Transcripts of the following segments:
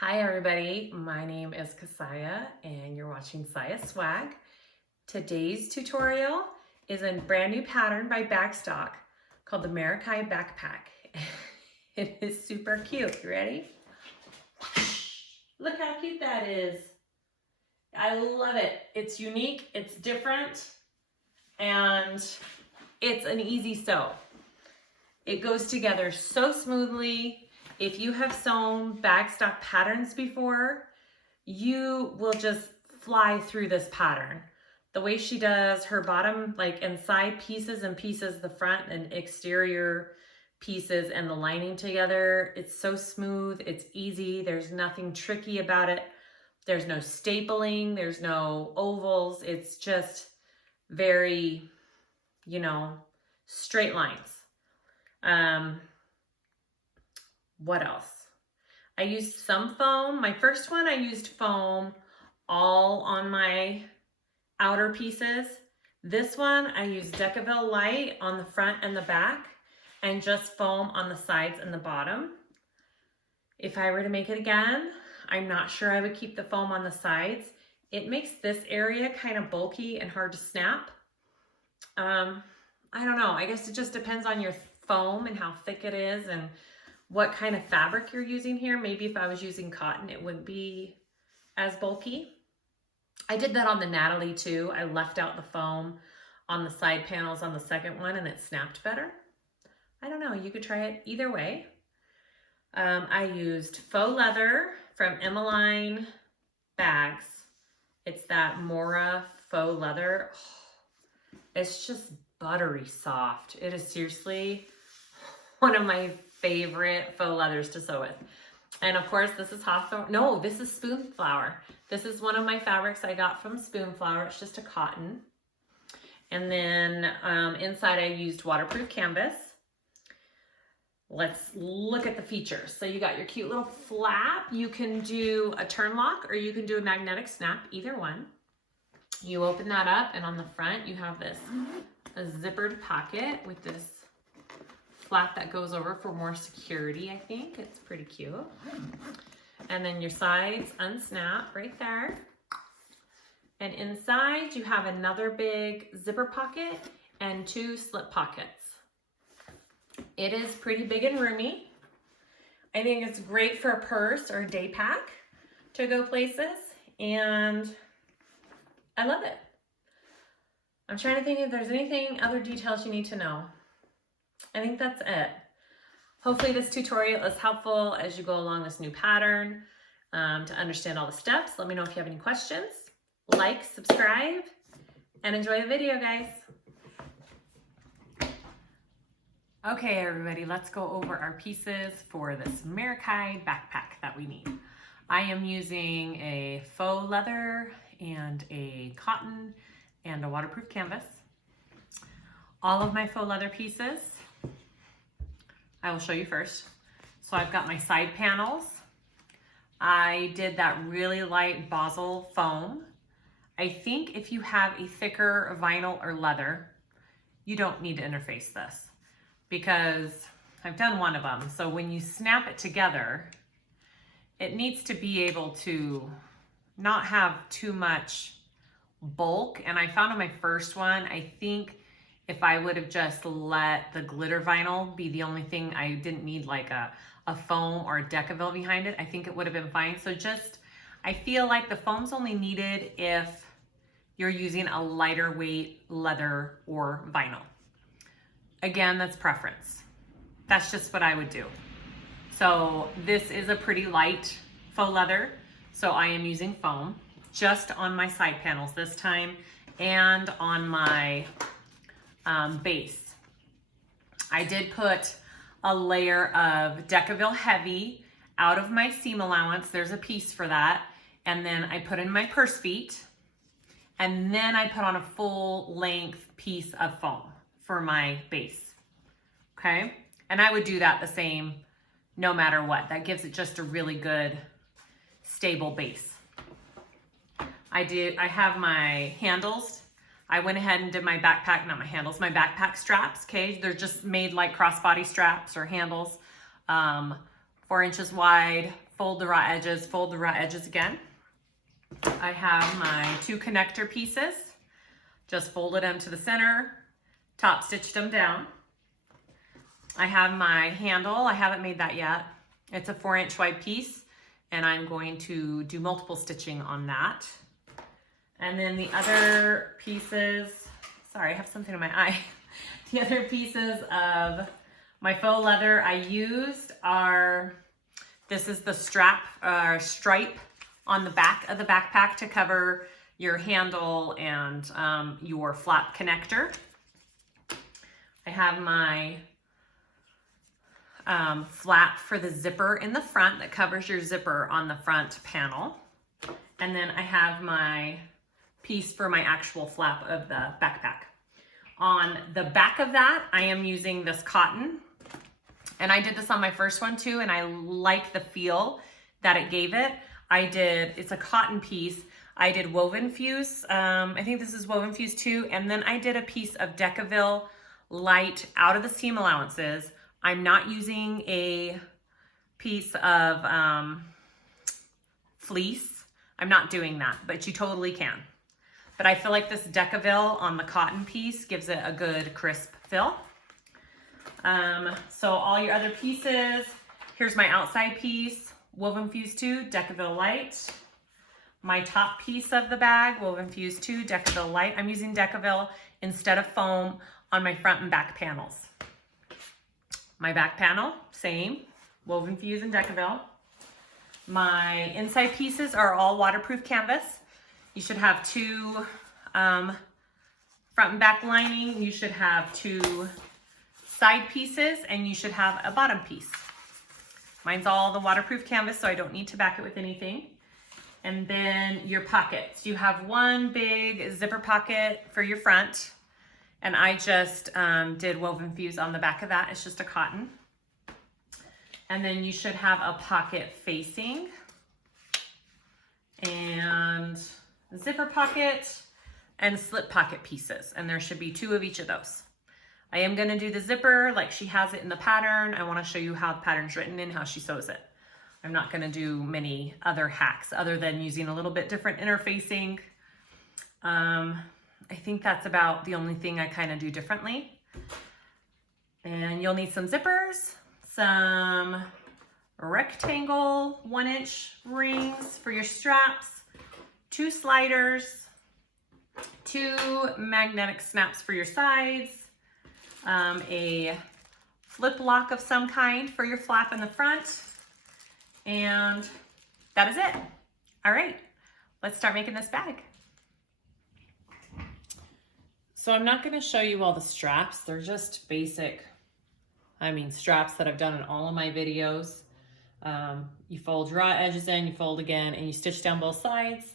Hi everybody, my name is Kassiah and you're watching Siah Swag. Today's tutorial is a brand new pattern by Bagstock called the Meraki Backpack. It is super cute. You ready? Look how cute that is. I love it. It's unique, it's different, and it's an easy sew. It goes together so smoothly. If you have sewn Bagstock patterns before, you will just fly through this pattern. The way she does her bottom, like inside pieces and pieces, the front and exterior pieces and the lining together, it's so smooth, it's easy, there's nothing tricky about it. There's no stapling, there's no ovals, it's just very, straight lines. What else? I used some foam. My first one, I used foam all on my outer pieces. This one, I used decovil light on the front and the back and just foam on the sides and the bottom. If I were to make it again, I'm not sure I would keep the foam on the sides. It makes this area kind of bulky and hard to snap. I don't know. I guess it just depends on your foam and how thick it is and what kind of fabric you're using here. Maybe if I was using cotton, it wouldn't be as bulky. I did that on the Natalie too. I left out the foam on the side panels on the second one and it snapped better. I don't know, you could try it either way. I used faux leather from Emmeline Bags. It's that Mora faux leather. Oh, it's just buttery soft. It is seriously one of my favorite faux leathers to sew with. And of course, this is Hawthorne. No, this is Spoonflower. This is one of my fabrics I got from Spoonflower. It's just a cotton. And then inside I used waterproof canvas. Let's look at the features. So you got your cute little flap. You can do a turn lock or you can do a magnetic snap, either one. You open that up and on the front you have this a zippered pocket with this flap that goes over for more security, I think. It's pretty cute. And then your sides unsnap right there. And inside you have another big zipper pocket and two slip pockets. It is pretty big and roomy. I think it's great for a purse or a day pack to go places, and I love it. I'm trying to think if there's anything, other details you need to know. I think that's it. Hopefully this tutorial is helpful as you go along this new pattern to understand all the steps. Let me know if you have any questions. Like, subscribe, and enjoy the video, guys. Okay, everybody, let's go over our pieces for this Meraki backpack that we need. I am using a faux leather and a cotton and a waterproof canvas. All of my faux leather pieces, I will show you first. So I've got my side panels. I did that really light Basel foam. I think if you have a thicker vinyl or leather, you don't need to interface this because I've done one of them. So when you snap it together, it needs to be able to not have too much bulk. And I found on my first one, I think if I would have just let the glitter vinyl be the only thing, I didn't need like a foam or a decovil behind it, I think it would have been fine. So just, I feel like the foam's only needed if you're using a lighter weight leather or vinyl. Again, that's preference. That's just what I would do. So this is a pretty light faux leather. So I am using foam just on my side panels this time and on my base. I did put a layer of decovil heavy out of my seam allowance. There's a piece for that. And then I put in my purse feet. And then I put on a full length piece of foam for my base. Okay? And I would do that the same no matter what. That gives it just a really good stable base. I have my handles. I went ahead and did my backpack, not my handles, my backpack straps, okay? They're just made like crossbody straps or handles, 4 inches wide, fold the raw edges again. I have my 2 connector pieces, just folded them to the center, top stitched them down. I have my handle, I haven't made that yet. It's a 4-inch wide piece, and I'm going to do multiple stitching on that. And then the other pieces, sorry, I have something in my eye. The other pieces of my faux leather I used are, this is the strap, stripe on the back of the backpack to cover your handle and your flap connector. I have my flap for the zipper in the front that covers your zipper on the front panel. And then I have my piece for my actual flap of the backpack. On the back of that, I am using this cotton. And I did this on my first one too, and I like the feel that it gave it. It's a cotton piece. I did Wovenfuse. I think this is Wovenfuse too. And then I did a piece of Decovil light out of the seam allowances. I'm not using a piece of fleece. I'm not doing that, but you totally can. But I feel like this Decovil on the cotton piece gives it a good crisp fill. So all your other pieces, here's my outside piece, Wovenfuse 2, Decovil light. My top piece of the bag, Wovenfuse 2, Decovil light. I'm using Decovil instead of foam on my front and back panels. My back panel, same, Wovenfuse and Decovil. My inside pieces are all waterproof canvas. You should have 2 front and back lining. You should have 2 side pieces, and you should have a bottom piece. Mine's all the waterproof canvas, so I don't need to back it with anything. And then your pockets. You have 1 big zipper pocket for your front, and I just did Wovenfuse on the back of that. It's just a cotton. And then you should have a pocket facing and zipper pocket and slip pocket pieces, and there should be 2 of each of those. I am going to do the zipper like she has it in the pattern. I want to show you how the pattern's written and how she sews it. I'm not going to do many other hacks other than using a little bit different interfacing. I think that's about the only thing I kind of do differently. And you'll need some zippers, some rectangle 1-inch rings for your straps, 2 sliders, 2 magnetic snaps for your sides, a flip lock of some kind for your flap in the front, and that is it. All right, let's start making this bag. So I'm not going to show you all the straps. They're just basic, straps that I've done in all of my videos. You fold your raw edges in, you fold again, and you stitch down both sides.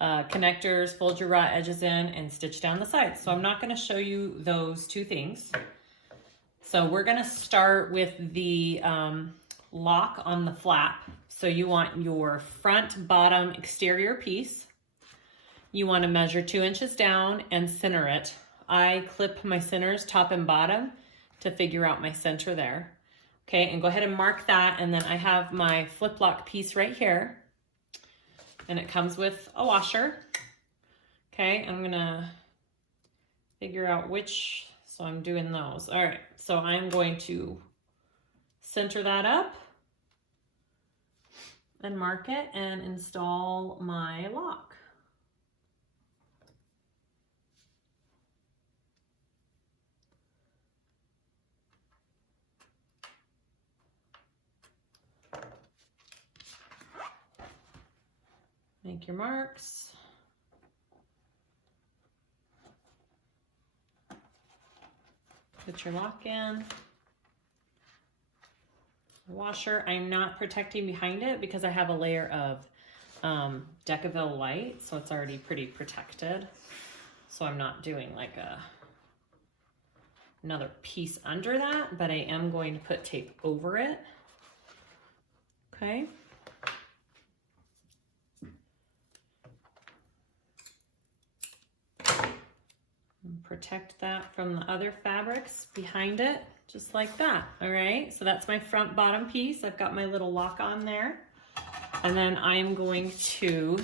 Connectors, fold your raw edges in and stitch down the sides. So I'm not going to show you those 2 things. So we're going to start with the lock on the flap. So you want your front bottom exterior piece. You want to measure 2 inches down and center it. I clip my centers top and bottom to figure out my center there. Okay, and go ahead and mark that. And then I have my flip lock piece right here. And it comes with a washer. Okay, I'm gonna figure out which, so I'm doing those. All right, so I'm going to center that up and mark it and install my lock. Make your marks. Put your lock in. Washer, I'm not protecting behind it because I have a layer of Decovil light, so it's already pretty protected. So I'm not doing like another piece under that, but I am going to put tape over it. Okay. Protect that from the other fabrics behind it, just like that. All right, so that's my front bottom piece. I've got my little lock on there. And then I'm going to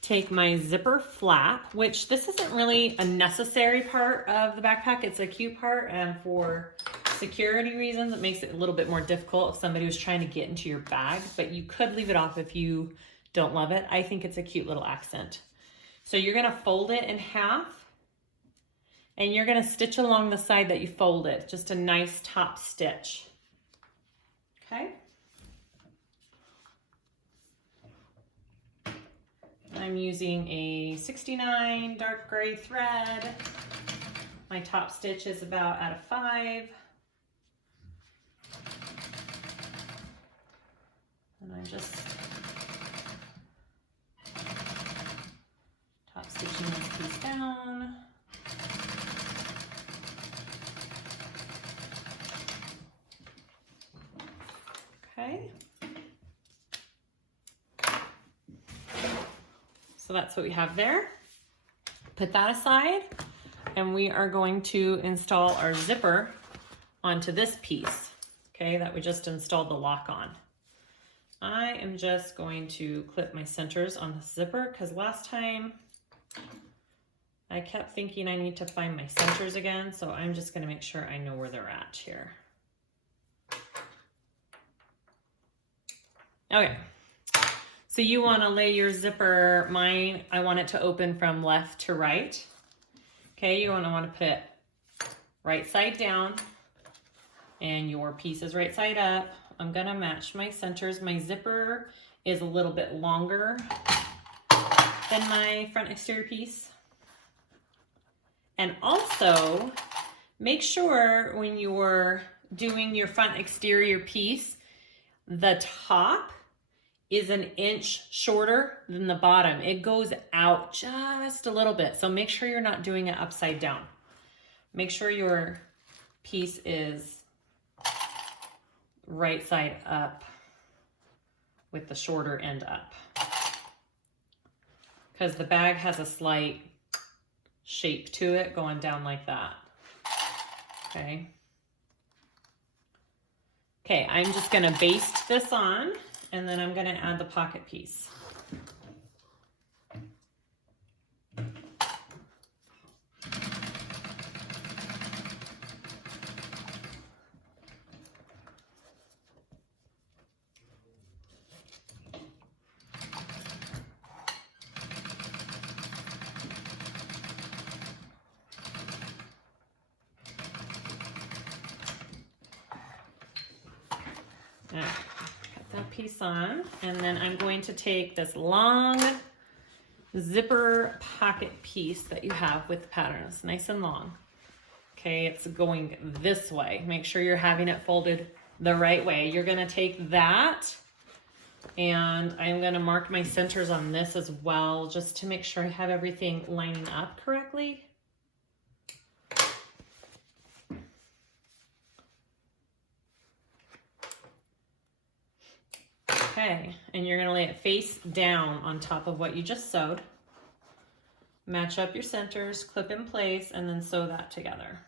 take my zipper flap, which this isn't really a necessary part of the backpack. It's a cute part, and for security reasons, it makes it a little bit more difficult if somebody was trying to get into your bag, but you could leave it off if you don't love it. I think it's a cute little accent. So you're gonna fold it in half, and you're gonna stitch along the side that you fold it, just a nice top stitch, okay? I'm using a 69 dark gray thread. My top stitch is about at a 5. And I'm just top stitching this piece down. Okay. So that's what we have there. Put that aside, and we are going to install our zipper onto this piece, okay, that we just installed the lock on. I am just going to clip my centers on the zipper because last time I kept thinking I need to find my centers again, so I'm just going to make sure I know where they're at here. Okay. So you want to lay your zipper, mine, I want it to open from left to right. Okay, you want to put it right side down and your piece is right side up. I'm going to match my centers. My zipper is a little bit longer than my front exterior piece. And also make sure when you're doing your front exterior piece, the top is an inch shorter than the bottom. It goes out just a little bit. So make sure you're not doing it upside down. Make sure your piece is right side up with the shorter end up. Because the bag has a slight shape to it going down like that. Okay. Okay, I'm just gonna baste this on, and then I'm going to add the pocket piece. All right. That piece on, and then I'm going to take this long zipper pocket piece that you have with the pattern. It's nice and long. Okay, it's going this way. Make sure you're having it folded the right way. You're gonna take that, and I'm gonna mark my centers on this as well, just to make sure I have everything lining up correctly. Okay, and you're gonna lay it face down on top of what you just sewed. Match up your centers, clip in place, and then sew that together.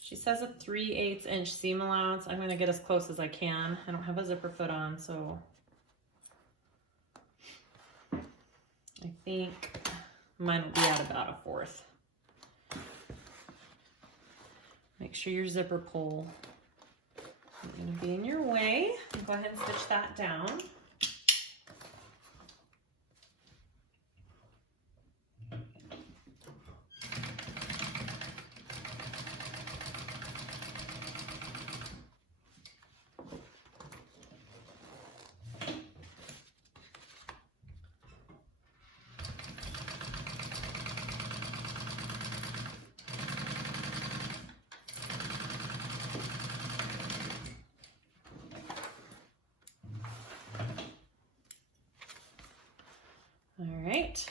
She says a 3/8 inch seam allowance. I'm gonna get as close as I can. I don't have a zipper foot on, so I think mine will be at about a 1/4. Make sure your zipper pull isn't going to be in your way. Go ahead and stitch that down. All right,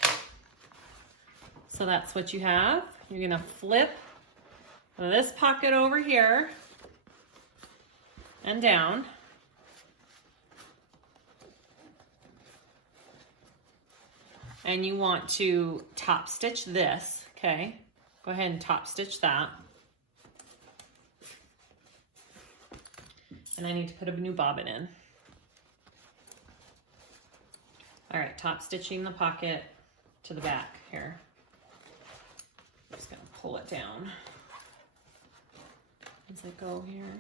so that's what you have. You're gonna flip this pocket over here and down. And you want to top stitch this, okay? Go ahead and top stitch that. And I need to put a new bobbin in. All right, top stitching the pocket to the back here. I'm just gonna pull it down as I go here.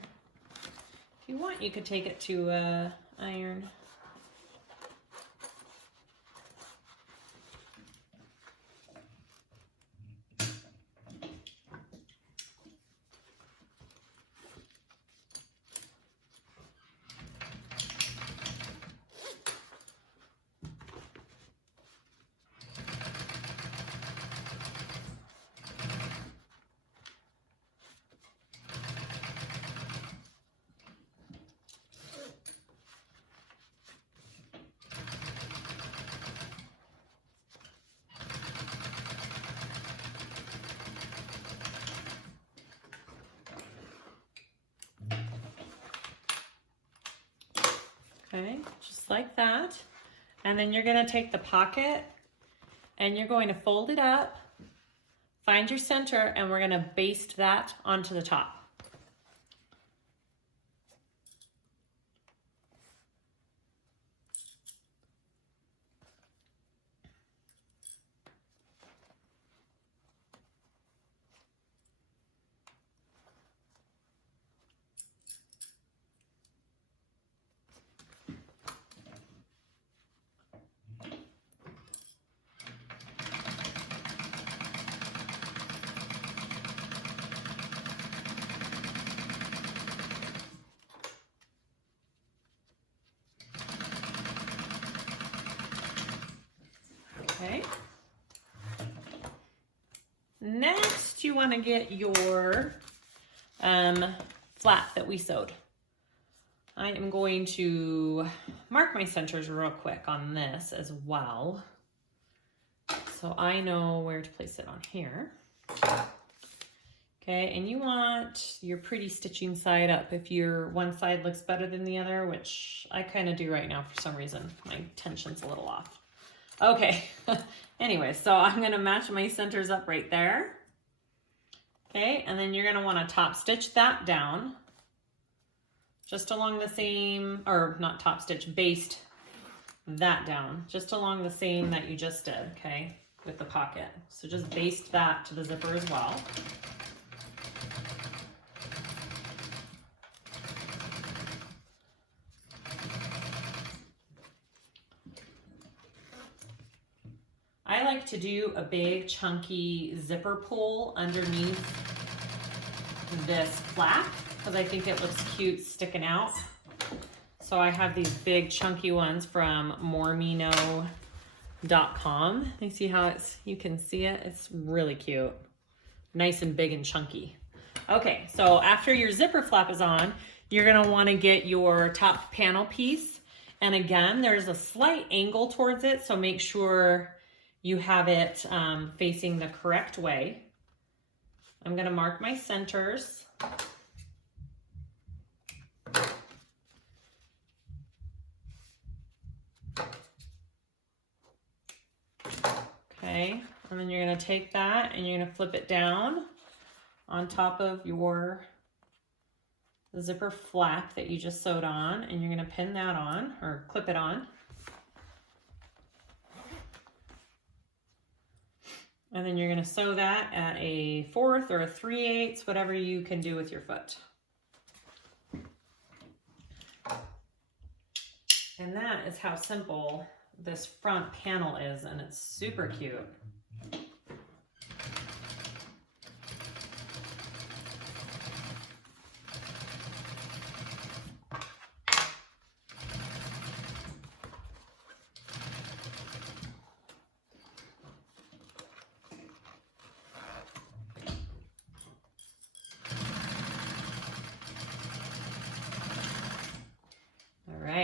If you want, you could take it to iron. Okay, just like that. And then you're gonna take the pocket and you're going to fold it up, find your center, and we're gonna baste that onto the top. Okay. Next, you want to get your flap that we sewed. I am going to mark my centers real quick on this as well, so I know where to place it on here. Okay, and you want your pretty stitching side up if your one side looks better than the other, which I kind of do right now for some reason. My tension's a little off. Okay, anyway, so I'm going to match my centers up right there. Okay, and then you're going to want to top stitch that down just along the same, or not top stitch, baste that down just along the same that you just did, okay, with the pocket. So just baste that to the zipper as well. I like to do a big chunky zipper pull underneath this flap because I think it looks cute sticking out. So I have these big chunky ones from moremino.com. You see how you can see it? It's really cute. Nice and big and chunky. Okay, so after your zipper flap is on, you're gonna wanna get your top panel piece. And again, there's a slight angle towards it, so make sure you have it facing the correct way. I'm gonna mark my centers. Okay, and then you're gonna take that and you're gonna flip it down on top of your zipper flap that you just sewed on, and you're gonna pin that on or clip it on. And then you're gonna sew that at a 1/4 or a 3/8, whatever you can do with your foot. And that is how simple this front panel is, and it's super cute.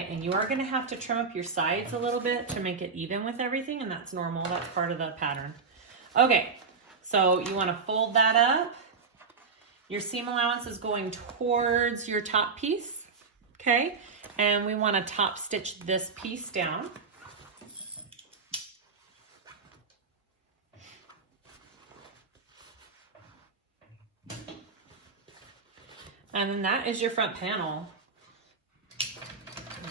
And you are going to have to trim up your sides a little bit to make it even with everything, and that's normal. That's part of the pattern. Okay, so you want to fold that up. Your seam allowance is going towards your top piece, okay? And we want to top stitch this piece down. And then that is your front panel.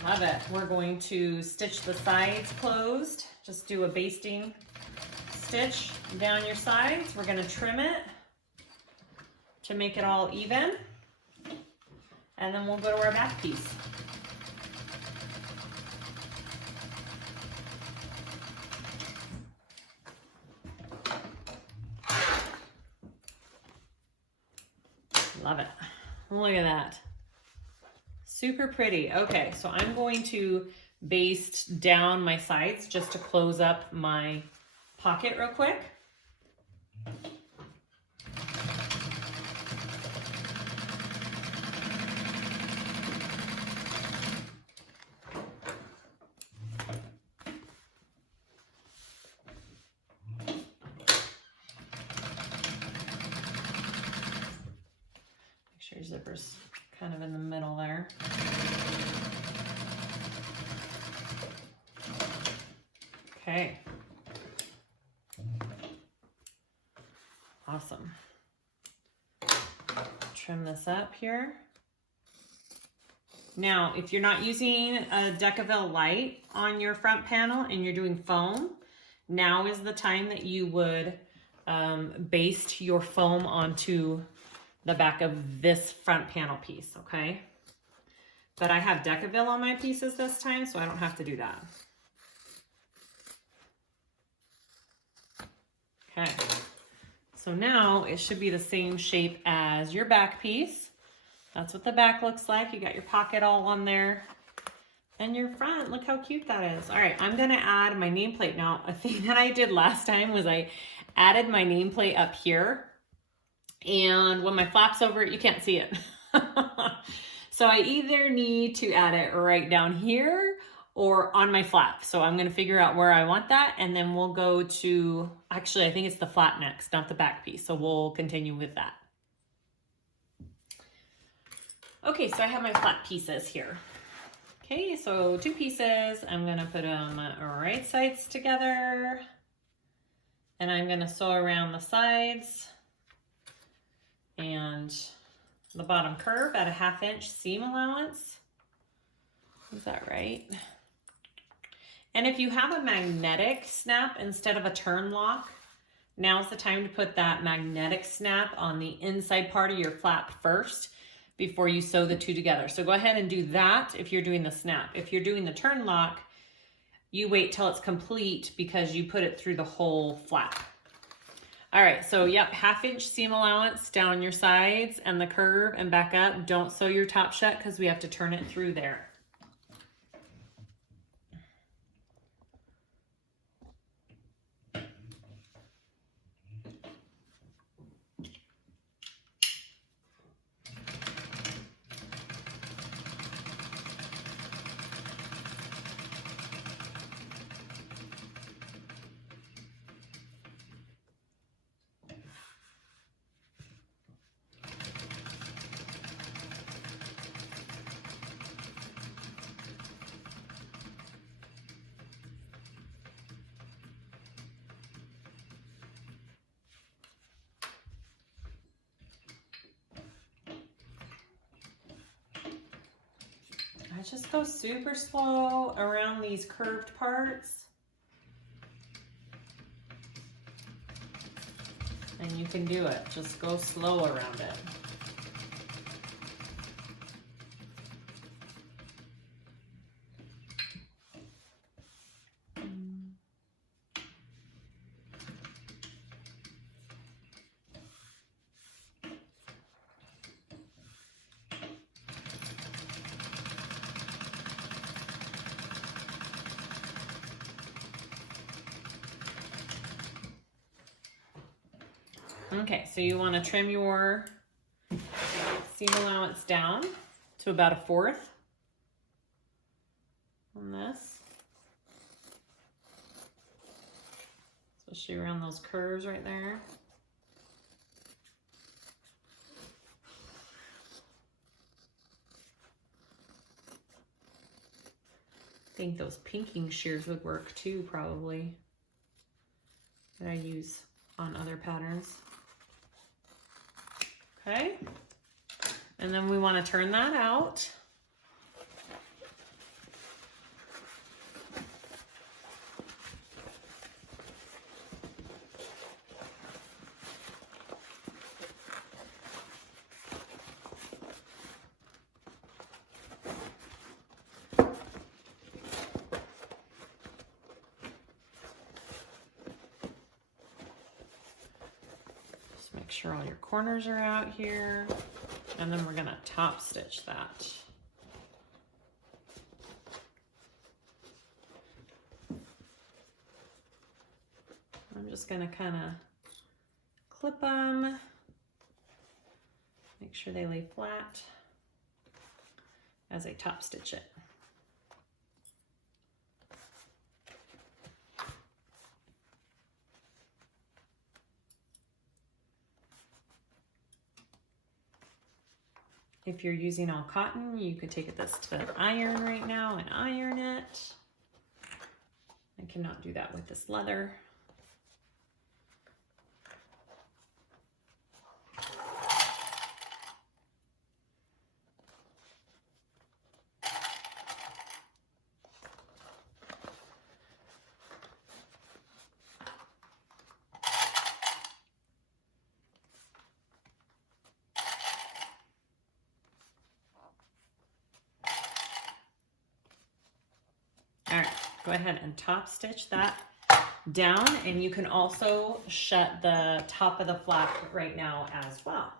Love it. We're going to stitch the sides closed. Just do a basting stitch down your sides. We're going to trim it to make it all even. And then we'll go to our back piece. Love it. Look at that. Super pretty. Okay, so I'm going to baste down my sides just to close up my pocket real quick. Make sure your zipper's kind of in the middle there. Okay. Awesome. Trim this up here. Now, if you're not using a decovil light on your front panel and you're doing foam, now is the time that you would baste your foam onto the back of this front panel piece, okay? But I have decovil on my pieces this time, so I don't have to do that. Okay, so now it should be the same shape as your back piece. That's what the back looks like. You got your pocket all on there. And your front, look how cute that is. All right, I'm gonna add my nameplate. Now, a thing that I did last time was I added my nameplate up here. And when my flap's over it, you can't see it. So I either need to add it right down here or on my flap. So I'm gonna figure out where I want that, and then we'll go to, actually I think it's the flap next, not the back piece. So we'll continue with that. Okay, so I have my flap pieces here. Okay, so 2 pieces. I'm gonna put them right sides together, and I'm gonna sew around the sides and the bottom curve at a 1/2 inch seam allowance. Is that right? And if you have a magnetic snap instead of a turn lock, now's the time to put that magnetic snap on the inside part of your flap first before you sew the 2 together. So go ahead and do that if you're doing the snap. If you're doing the turn lock, you wait till it's complete because you put it through the whole flap. All right, so yep, 1/2 inch seam allowance down your sides and the curve and back up. Don't sew your top shut because we have to turn it through there. I just go super slow around these curved parts. And you can do it. Just go slow around it. Okay, so you want to trim your seam allowance down to about 1/4 on this, especially around those curves right there. I think those pinking shears would work too, probably, that I use on other patterns. Okay, and then we want to turn that out. Make sure all your corners are out here. And then we're gonna top stitch that. I'm just gonna kind of clip them, make sure they lay flat as I top stitch it. If you're using all cotton, you could take this to the iron right now and iron it. I cannot do that with this leather. All right, go ahead and top stitch that down, and you can also shut the top of the flap right now as well.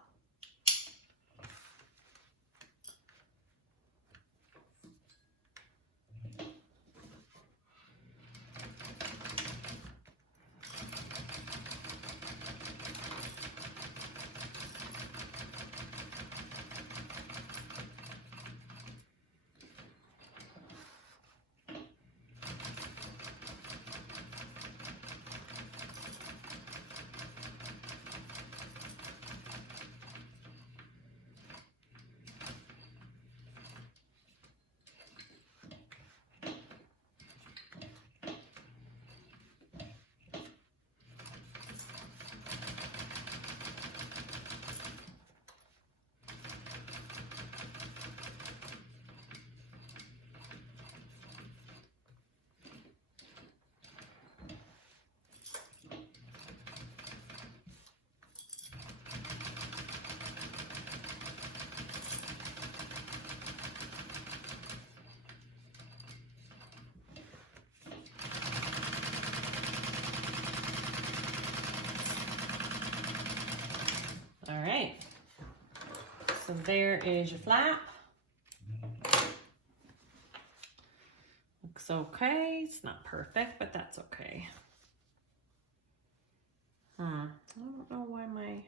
All right, so there is your flap. Looks okay. It's not perfect, but that's okay. I don't know why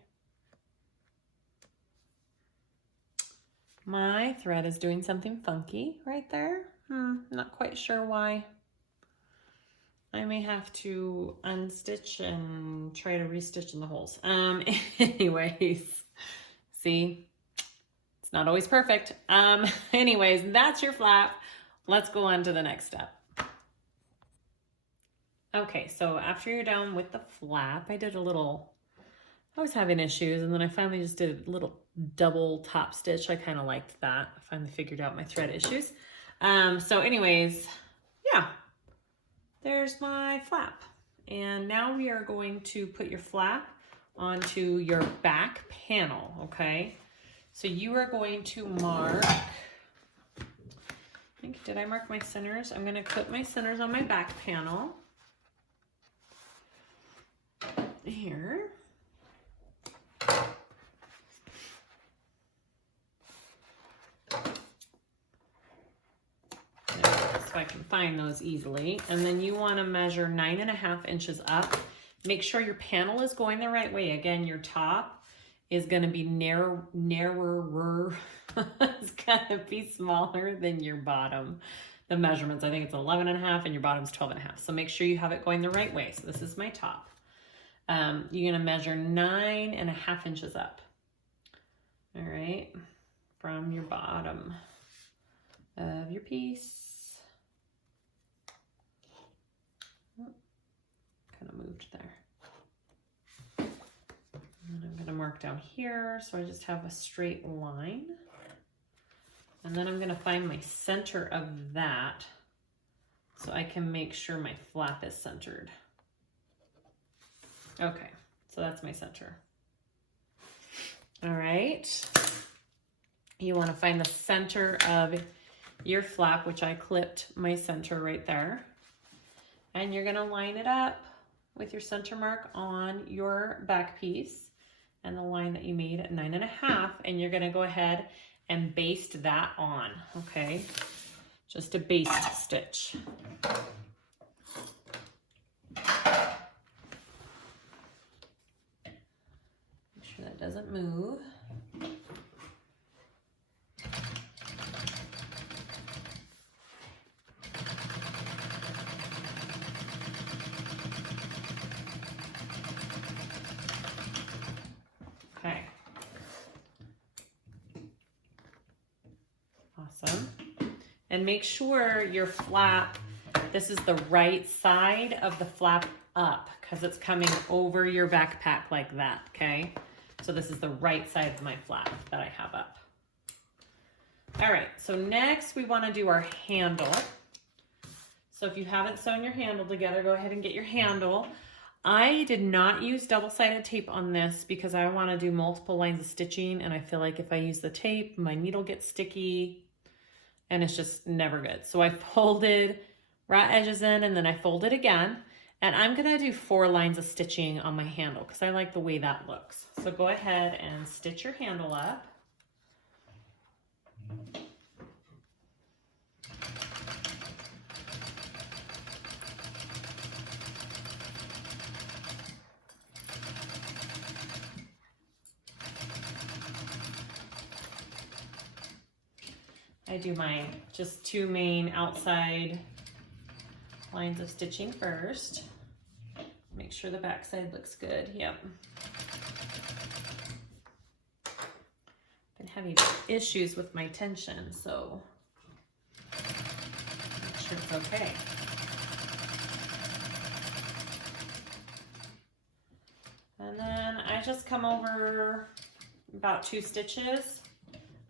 my thread is doing something funky right there. Not quite sure why. I may have to unstitch and try to restitch in the holes. Anyways, see, it's not always perfect. Anyways, that's your flap. Let's go on to the next step. Okay, so after you're done with the flap, I was having issues, and then I finally just did a little double top stitch. I kind of liked that. I finally figured out my thread issues. So anyways, yeah. There's my flap. And now we are going to put your flap onto your back panel, okay? So you are going to mark, did I mark my centers? I'm gonna clip my centers on my back panel. Here. So I can find those easily. And then you want to measure 9.5 inches up. Make sure your panel is going the right way. Again, your top is going to be narrower. It's going to be smaller than your bottom. The measurements, I think it's 11.5 and your bottom's 12.5. So make sure you have it going the right way. So this is my top. You're going to measure 9.5 inches up. All right, from your bottom of your piece. Kind of moved there. And then I'm going to mark down here, so I just have a straight line. And then I'm going to find my center of that so I can make sure my flap is centered. Okay, so that's my center. All right. You want to find the center of your flap, which I clipped my center right there. And you're going to line it up with your center mark on your back piece. and the line that you made at 9.5, and you're gonna go ahead and baste that on, okay? Just a baste stitch. Make sure that doesn't move. Okay. Awesome. And make sure your flap, this is the right side of the flap up, because it's coming over your backpack like that, okay? So this is the right side of my flap that I have up. All right, so next we want to do our handle. So if you haven't sewn your handle together, go ahead and get your handle. I did not use double-sided tape on this because I want to do multiple lines of stitching, and I feel like if I use the tape, my needle gets sticky and it's just never good. So I folded raw edges in, and then I folded again, and I'm gonna do 4 lines of stitching on my handle because I like the way that looks. So go ahead and stitch your handle up. I do my just 2 main outside lines of stitching first. Make sure the back side looks good. Yep. Been having issues with my tension, so make sure it's okay. And then I just come over about 2 stitches,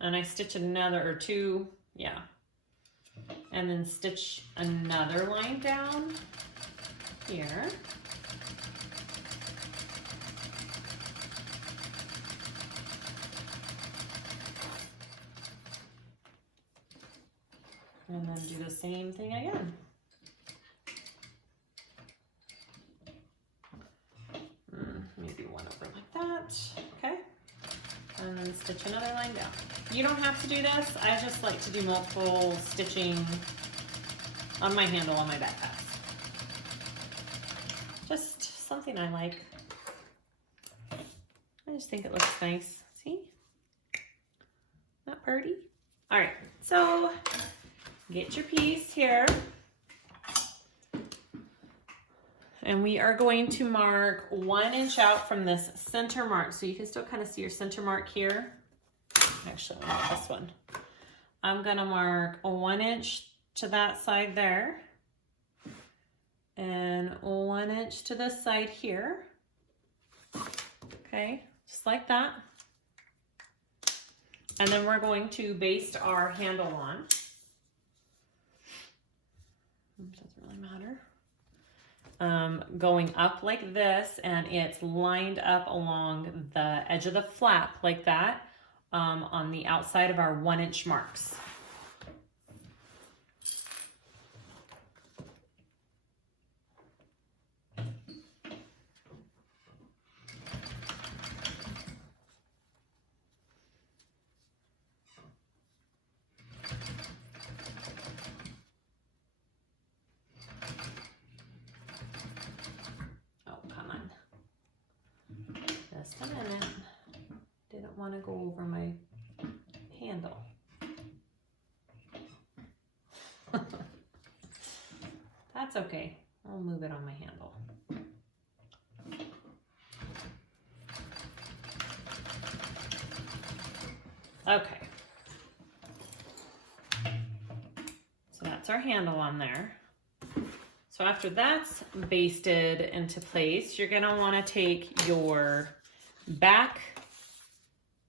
and I stitch another, or 2, yeah. And then stitch another line down here. And then do the same thing again. Maybe one over like that, okay? And then stitch another line down. You don't have to do this. I just like to do multiple stitching on my handle on my backpacks. Just something I like. I just think it looks nice. See? Not pretty? All right, so get your piece here. And we are going to mark 1 inch out from this center mark. So you can still kind of see your center mark here. Actually, I want this one. I'm gonna mark 1 inch to that side there. And 1 inch to this side here. Okay, just like that. And then we're going to baste our handle on. Doesn't really matter. Going up like this, and it's lined up along the edge of the flap like that, on the outside of our 1 inch marks. Just a minute. Didn't want to go over my handle. That's okay. I'll move it on my handle. Okay. So that's our handle on there. So after that's basted into place, you're gonna wanna take your back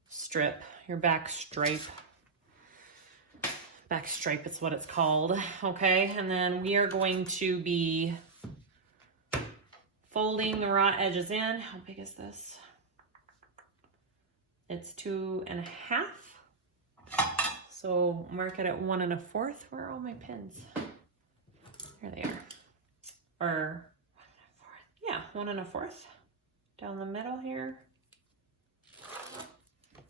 strip, your back stripe is what it's called, okay? And then we are going to be folding the raw edges in. How big is this? It's 2.5. So mark it at 1 1/4. Where are all my pins? Here they are. Or 1 1/4. Yeah, 1 1/4 down the middle here.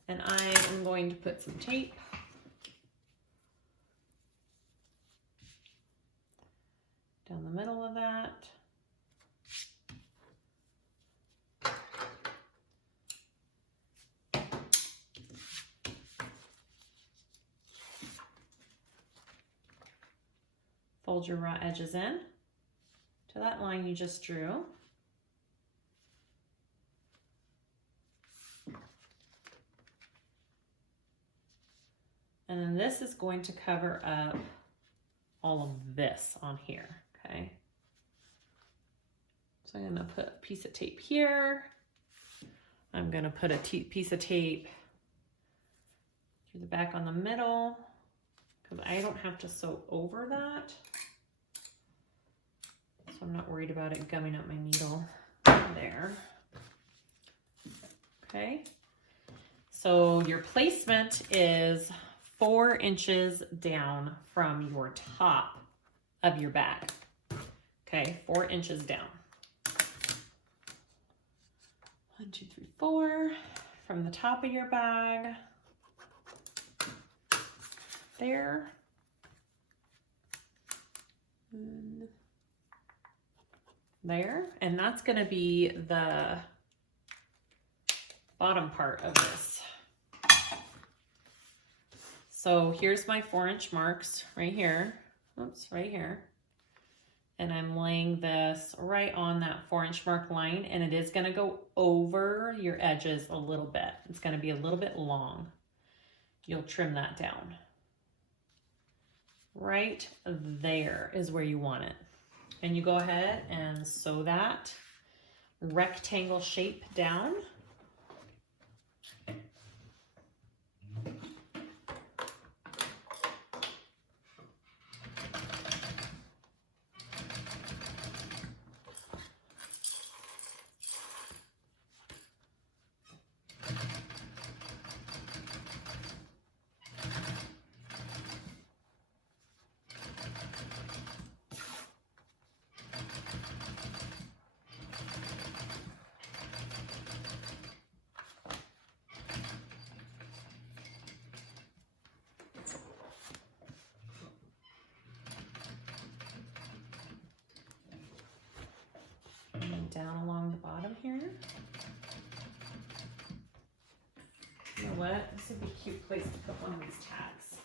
And I am going to put some tape down the middle of that. Fold your raw edges in to that line you just drew. And then this is going to cover up all of this on here, okay? So I'm gonna put a piece of tape here. I'm gonna put a piece of tape through the back on the middle because I don't have to sew over that. So I'm not worried about it gumming up my needle there. Okay, so your placement is 4 inches down from your top of your bag. Okay, 4 inches down. 1, 2, 3, 4 from the top of your bag. There. And there. And that's going to be the bottom part of this. So here's my 4-inch marks right here. Oops, right here. And I'm laying this right on that 4-inch mark line, and it is going to go over your edges a little bit. It's going to be a little bit long. You'll trim that down. Right there is where you want it. And you go ahead and sew that rectangle shape down. Down along the bottom here. You know what? This would be a cute place to put one of these tags.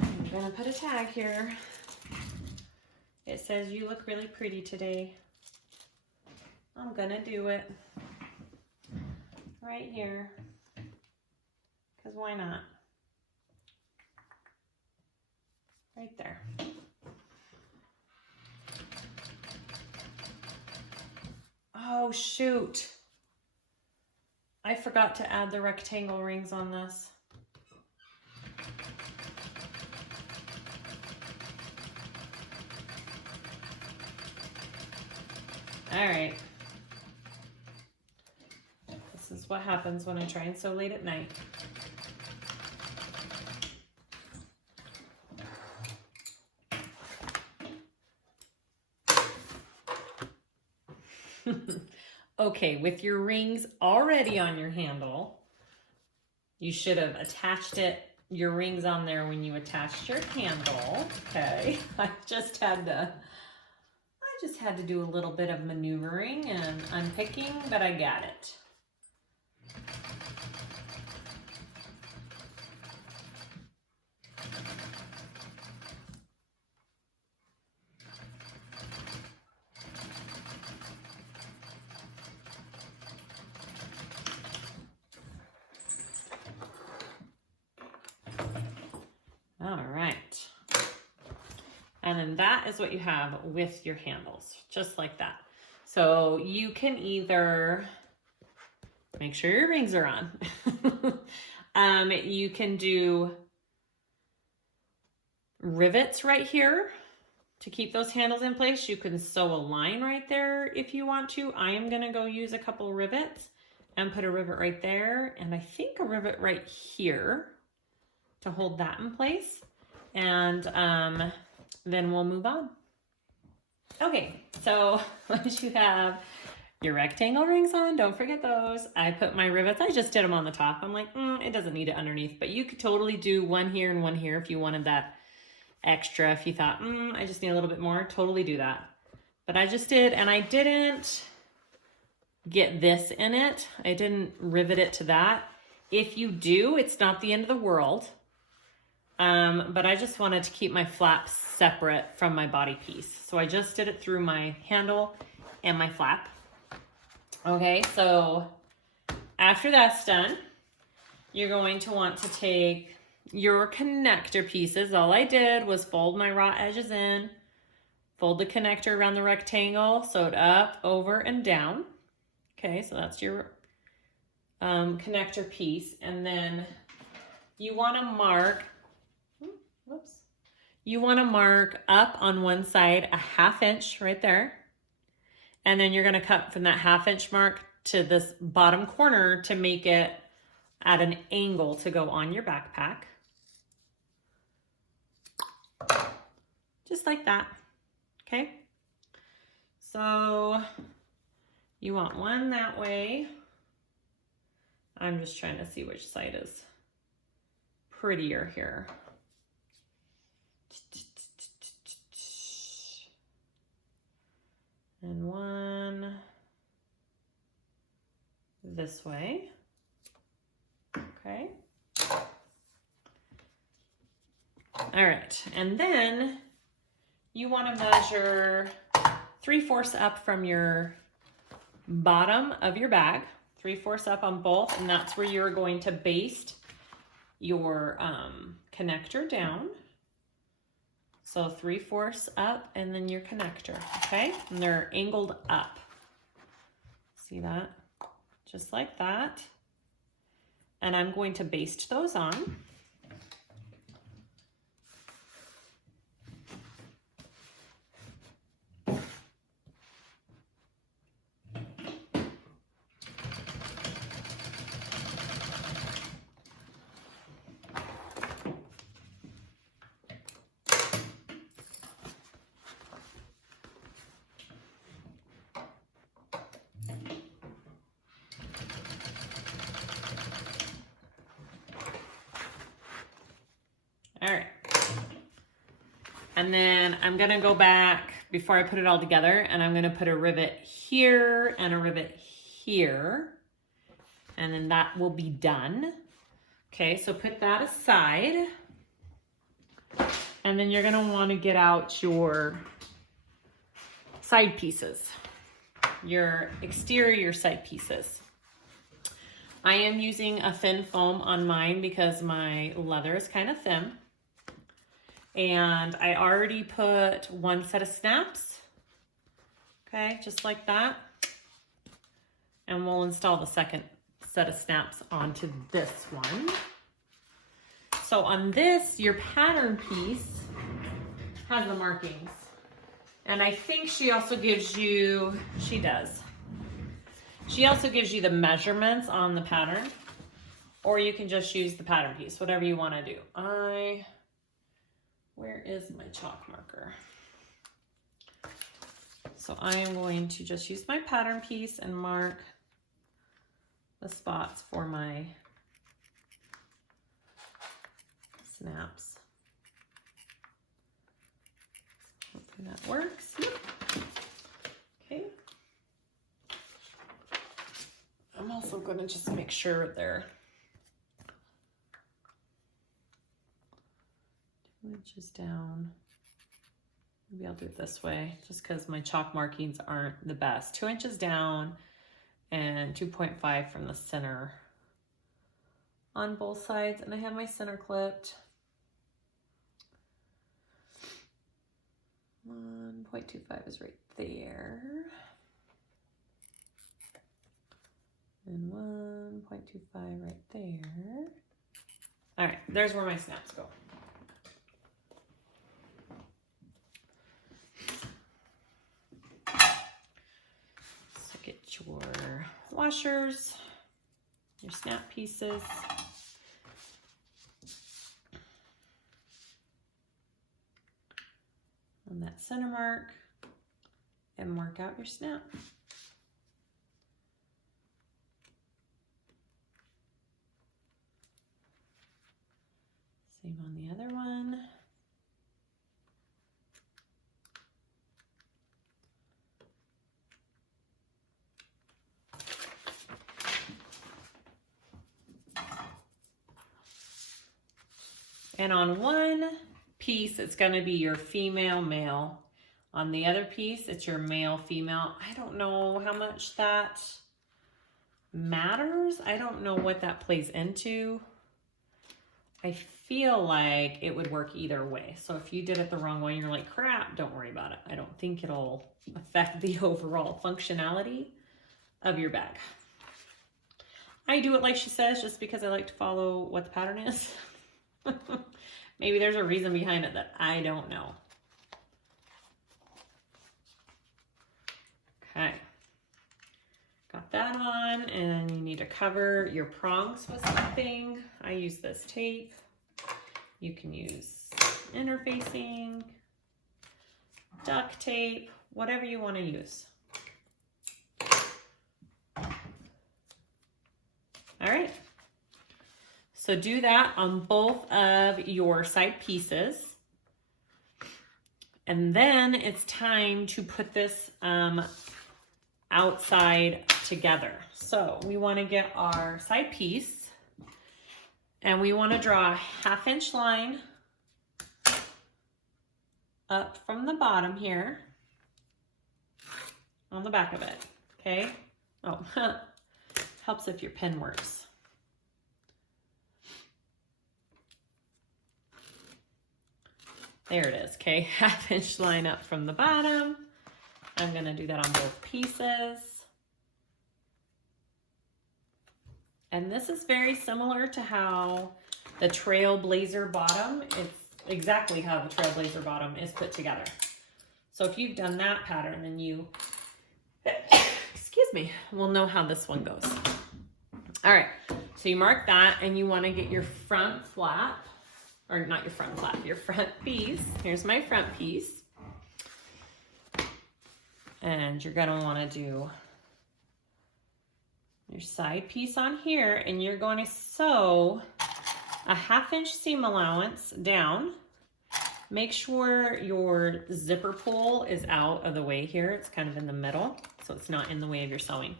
I'm gonna put a tag here. It says, "You look really pretty today." I'm gonna do it right here, because why not? Right there. Oh, shoot. I forgot to add the rectangle rings on this. All right. This is what happens when I try and sew late at night. Okay, with your rings already on your handle, you should have attached your rings on there when you attached your handle. Okay, I just had to do a little bit of maneuvering and unpicking, but I got it. All right. And then that is what you have with your handles, just like that. So you can either make sure your rings are on. You can do rivets right here to keep those handles in place. You can sew a line right there if you want to. I am going to go use a couple rivets and put a rivet right there, and I think a rivet right here to hold that in place. And then we'll move on. Okay, so once you have your rectangle rings on, don't forget those. I put my rivets, I just did them on the top. I'm like, it doesn't need it underneath, but you could totally do one here and one here if you wanted that extra. If you thought, I just need a little bit more, totally do that. But I just did, and I didn't get this in it. I didn't rivet it to that. If you do, it's not the end of the world. But I just wanted to keep my flaps separate from my body piece. So I just did it through my handle and my flap. Okay, so after that's done, you're going to want to take your connector pieces. All I did was fold my raw edges in, fold the connector around the rectangle, sewed up, over, and down. Okay, so that's your connector piece. And then you want to mark, you want to mark up on one side a 1/2 inch right there. And then you're going to cut from that 1/2 inch mark to this bottom corner to make it at an angle to go on your backpack. Just like that. Okay. So you want one that way. I'm just trying to see which side is prettier here. And one this way. Okay. All right. And then you want to measure 3/4 up from your bottom of your bag, 3/4 up on both, and that's where you're going to baste your connector down. So 3/4 up and then your connector, okay? And they're angled up. See that? Just like that. And I'm going to baste those on. All right. And then I'm gonna go back before I put it all together, and I'm gonna put a rivet here and a rivet here, and then that will be done. Okay, so put that aside. And then you're gonna wanna get out your side pieces, your exterior side pieces. I am using a thin foam on mine because my leather is kind of thin. And I already put one set of snaps, okay, just like that. And we'll install the second set of snaps onto this one. So on this, your pattern piece has the markings. And I think she also gives you, she does. She also gives you the measurements on the pattern, or you can just use the pattern piece, whatever you want to do. Where is my chalk marker? So I am going to just use my pattern piece and mark the spots for my snaps. Hopefully that works. Okay. I'm also going to just make sure they're 2 inches down. Maybe I'll do it this way just because my chalk markings aren't the best. 2 inches down and 2.5 from the center on both sides. And I have my center clipped. 1.25 is right there. And 1.25 right there. All right, there's where my snaps go. So get your washers, your snap pieces. On that center mark and mark out your snap. And on one piece, it's gonna be your female, male. On the other piece, it's your male, female. I don't know how much that matters. I don't know what that plays into. I feel like it would work either way. So if you did it the wrong way and you're like, crap, don't worry about it. I don't think it'll affect the overall functionality of your bag. I do it like she says just because I like to follow what the pattern is. Maybe there's a reason behind it that I don't know. Okay. Got that on, and you need to cover your prongs with something. I use this tape. You can use interfacing, duct tape, whatever you want to use. All right. So do that on both of your side pieces. And then it's time to put this outside together. So we want to get our side piece and we want to draw a 1/2 inch line up from the bottom here on the back of it. Okay. Oh, helps if your pen works. There it is. Okay. 1/2 inch line up from the bottom. I'm going to do that on both pieces. And this is very similar to how the Trailblazer bottom, it's exactly how the Trailblazer bottom is put together. So if you've done that pattern, then you, excuse me, will know how this one goes. All right, so you mark that and you want to get your front flap, or not your front flap, your front piece. Here's my front piece. And you're gonna wanna do your side piece on here, and you're going to sew a 1/2 inch seam allowance down. Make sure your zipper pull is out of the way here. It's kind of in the middle, so it's not in the way of your sewing.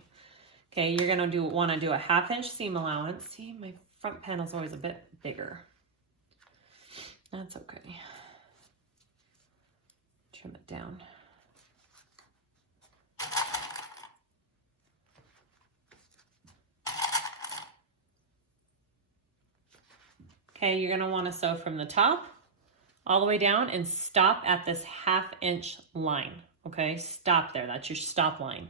Okay, you're gonna wanna do a 1/2 inch seam allowance. See, my front panel's always a bit bigger. That's okay. Trim it down. Okay, you're gonna wanna sew from the top all the way down and stop at this 1/2 inch line. Okay, stop there, that's your stop line.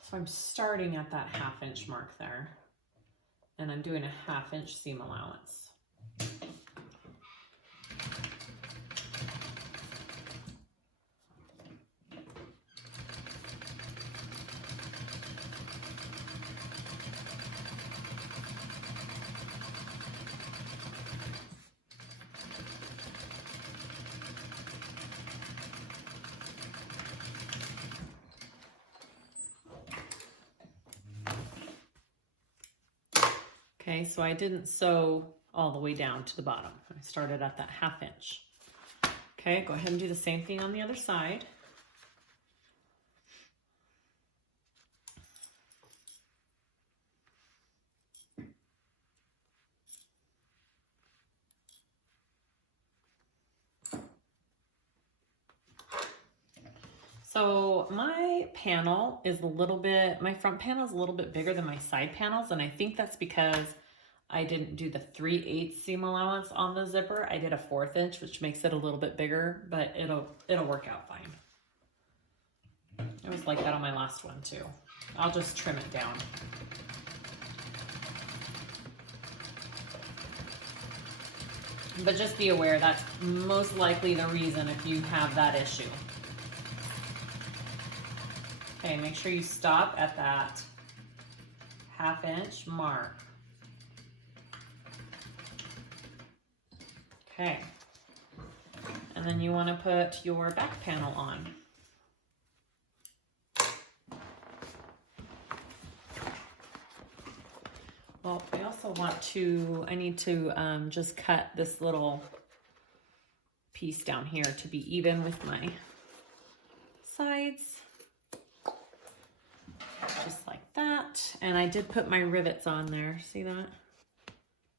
So I'm starting at that 1/2 inch mark there, and I'm doing a 1/2 inch seam allowance. Okay, so I didn't sew all the way down to the bottom. I started at that 1/2 inch. Okay, go ahead and do the same thing on the other side. So my panel is a little bit, my front panel is a little bit bigger than my side panels, and I think that's because I didn't do the 3/8 seam allowance on the zipper. I did a 1/4 inch, which makes it a little bit bigger, but it'll work out fine. It was like that on my last one too. I'll just trim it down. But just be aware, that's most likely the reason if you have that issue. Okay, make sure you stop at that 1/2 inch mark. Okay, and then you want to put your back panel on. Well, I also want to, I need to just cut this little piece down here to be even with my sides. Just like that. And I did put my rivets on there. See that?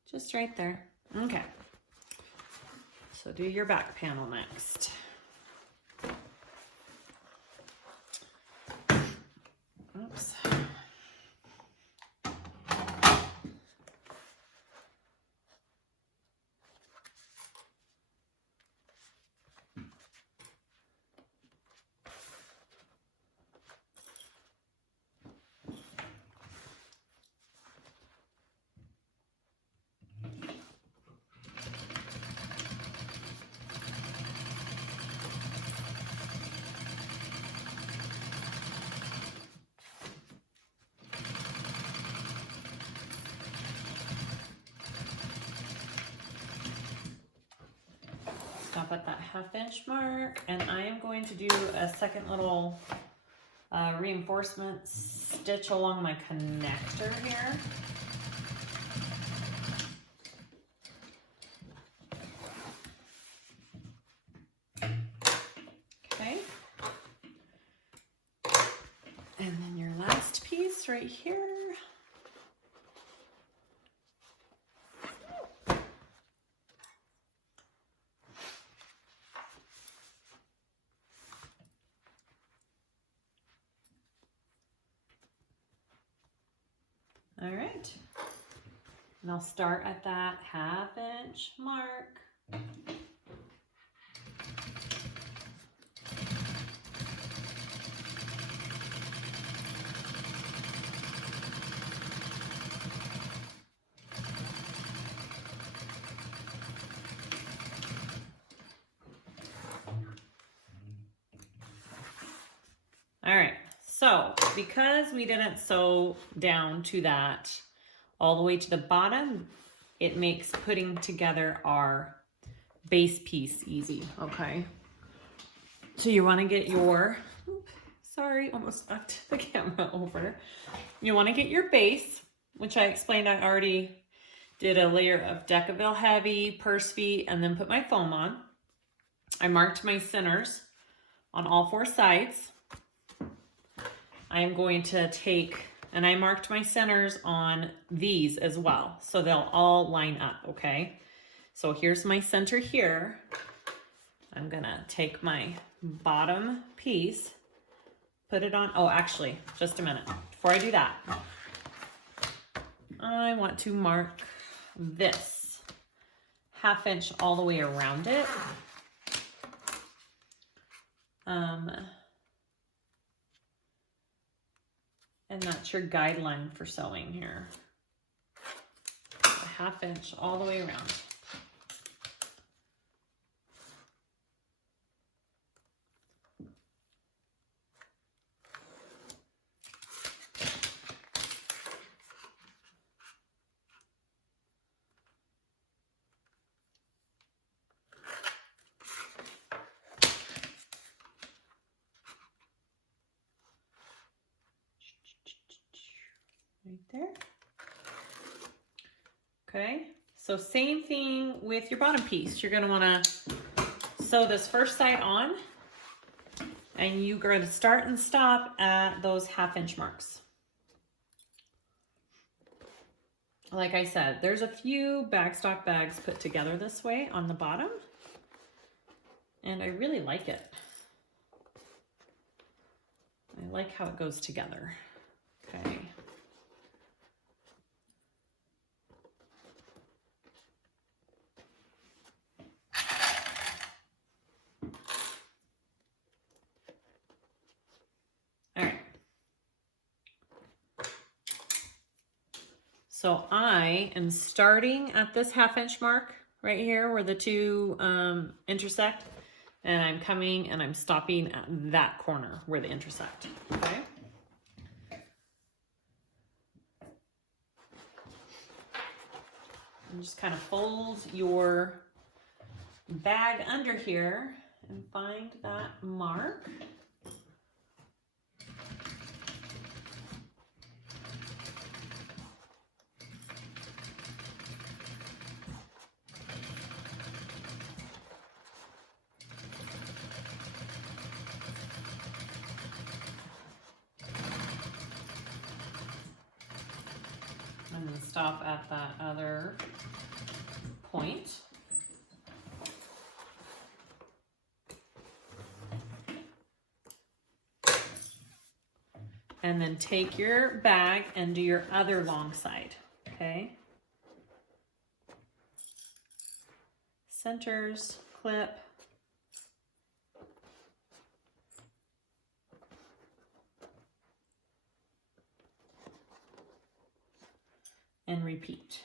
Just right there. Okay. So do your back panel next. Oops. Stop at that 1/2 inch mark, and I am going to do a second little reinforcement stitch along my connector here. Okay. And then your last piece right here. All right, and I'll start at that 1/2 inch mark. All right. So because we didn't sew down to that all the way to the bottom, it makes putting together our base piece easy, okay? So you want to get your, sorry, almost knocked the camera over. You want to get your base, which I explained I already did a layer of decovil heavy, purse feet, and then put my foam on. I marked my centers on all 4 sides. I am going to take, and I marked my centers on these as well, so they'll all line up, okay? So here's my center here. I'm gonna take my bottom piece, put it on, oh, actually, just a minute. Before I do that, I want to mark this 1/2 inch all the way around it. And that's your guideline for sewing here. A 1/2 inch all the way around. Right there. Okay, so same thing with your bottom piece. You're going to want to sew this first side on, and you're going to start and stop at those 1/2 inch marks. Like I said, there's a few Bagstock bags put together this way on the bottom, and I really like it. I like how it goes together. Okay. So I am starting at this 1/2 inch mark right here where the two intersect, and I'm coming and I'm stopping at that corner where they intersect, okay? And just kind of fold your bag under here and find that mark. stop at that other point. And then take your bag and do your other long side, okay? Centers, clip. And repeat.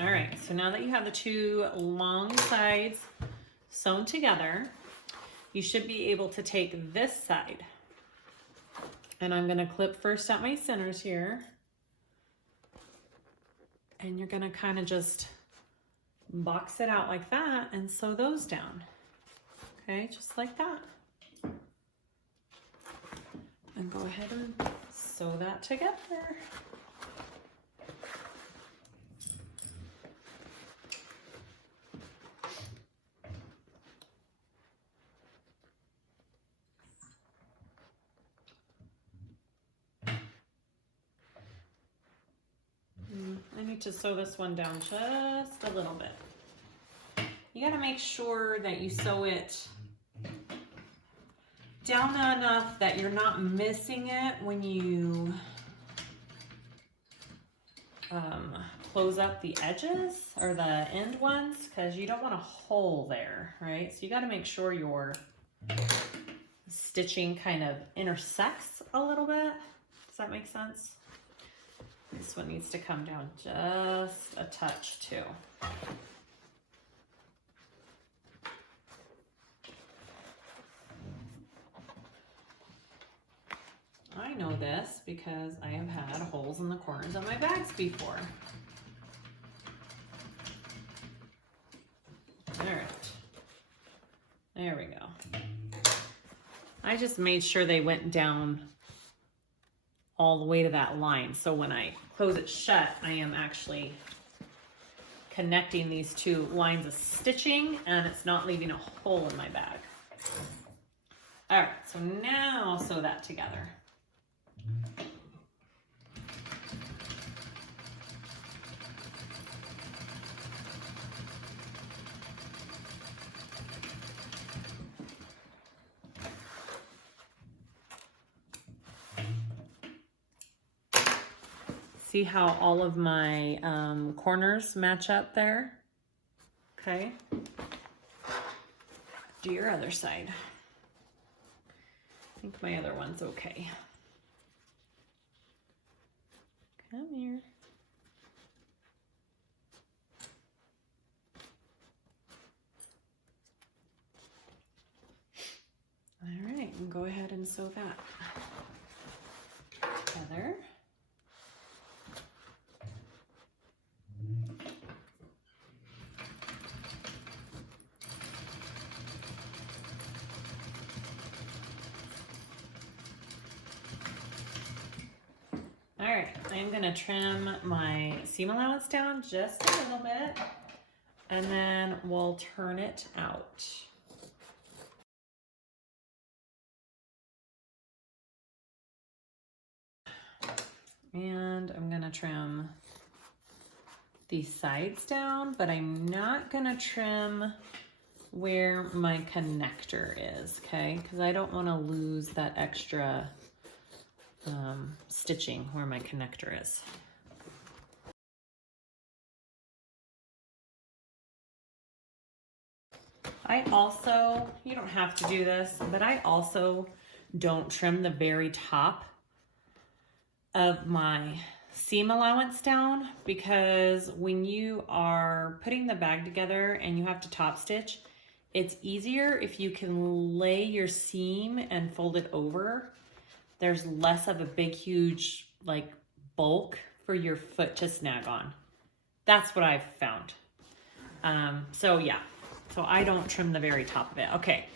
All right, so now that you have the two long sides sewn together, you should be able to take this side. And I'm gonna clip first at my centers here. And you're gonna kind of just box it out like that and sew those down. Okay, just like that. And go ahead and sew that together. I need to sew this one down just a little bit. You gotta make sure that you sew it down enough that you're not missing it when you close up the edges or the end ones, because you don't want a hole there, right? So you gotta make sure your stitching kind of intersects a little bit. Does that make sense? This one needs to come down just a touch too. I know this because I have had holes in the corners of my bags before. All right, there we go. I just made sure they went down all the way to that line. So when I close it shut, I am actually connecting these two lines of stitching and it's not leaving a hole in my bag. All right, so now I'll sew that together. See how all of my corners match up there? Okay. Do your other side. I think my other one's okay. Come here. All right, and go ahead and sew that together. All right, I'm gonna trim my seam allowance down just a little bit, and then we'll turn it out. And I'm gonna trim these sides down, but I'm not gonna trim where my connector is, okay? Because I don't wanna lose that extra stitching where my connector is. I also, you don't have to do this, but I also don't trim the very top of my seam allowance down, because when you are putting the bag together and you have to top stitch, It's easier if you can lay your seam and fold it over. There's less of a big, huge like bulk for your foot to snag on. That's what I've found. So yeah, so I don't trim the very top of it. Okay,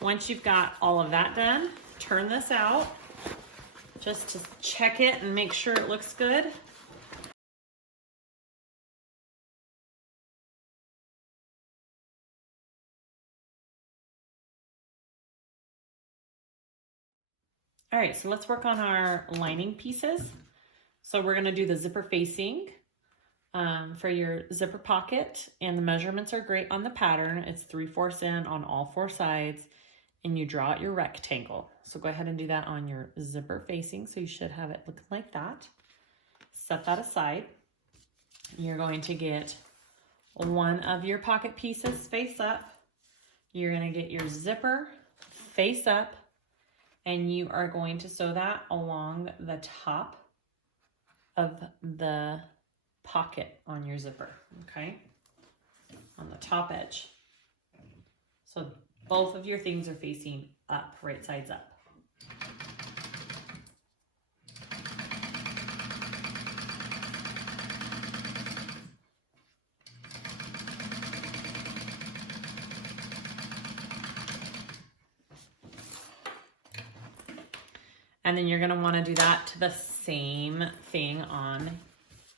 once you've got all of that done, turn this out just to check it and make sure it looks good. All right, so let's work on our lining pieces. So we're gonna do the zipper facing for your zipper pocket, and the measurements are great on the pattern. It's 3/4 in on all 4 sides, and you draw out your rectangle. So go ahead and do that on your zipper facing. So you should have it looking like that. Set that aside. You're going to get one of your pocket pieces face up. You're gonna get your zipper face up, and you are going to sew that along the top of the pocket on your zipper, okay? On the top edge. So both of your things are facing up, right sides up. And then you're gonna wanna do that to the same thing on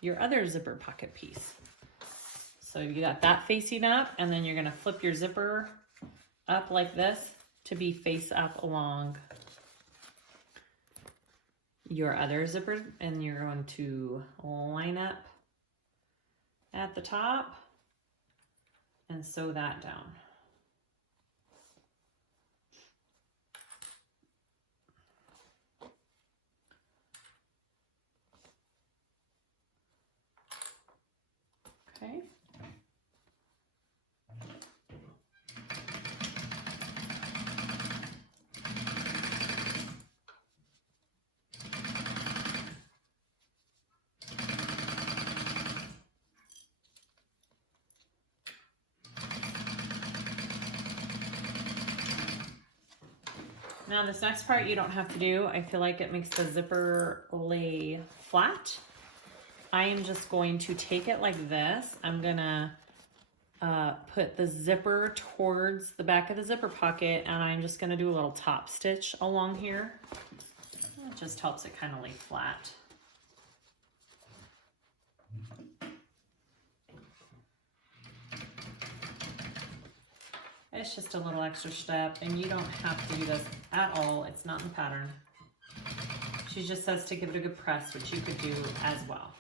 your other zipper pocket piece. So you got that facing up, and then you're gonna flip your zipper up like this to be face up along your other zipper, and you're going to line up at the top and sew that down. Okay. Now this next part you don't have to do. I feel like it makes the zipper lay flat. I am just going to take it like this. I'm gonna put the zipper towards the back of the zipper pocket, and I'm just gonna do a little top stitch along here. It just helps it kind of lay flat. It's just a little extra step, and you don't have to do this at all. It's not in the pattern. She just says to give it a good press, which you could do as well.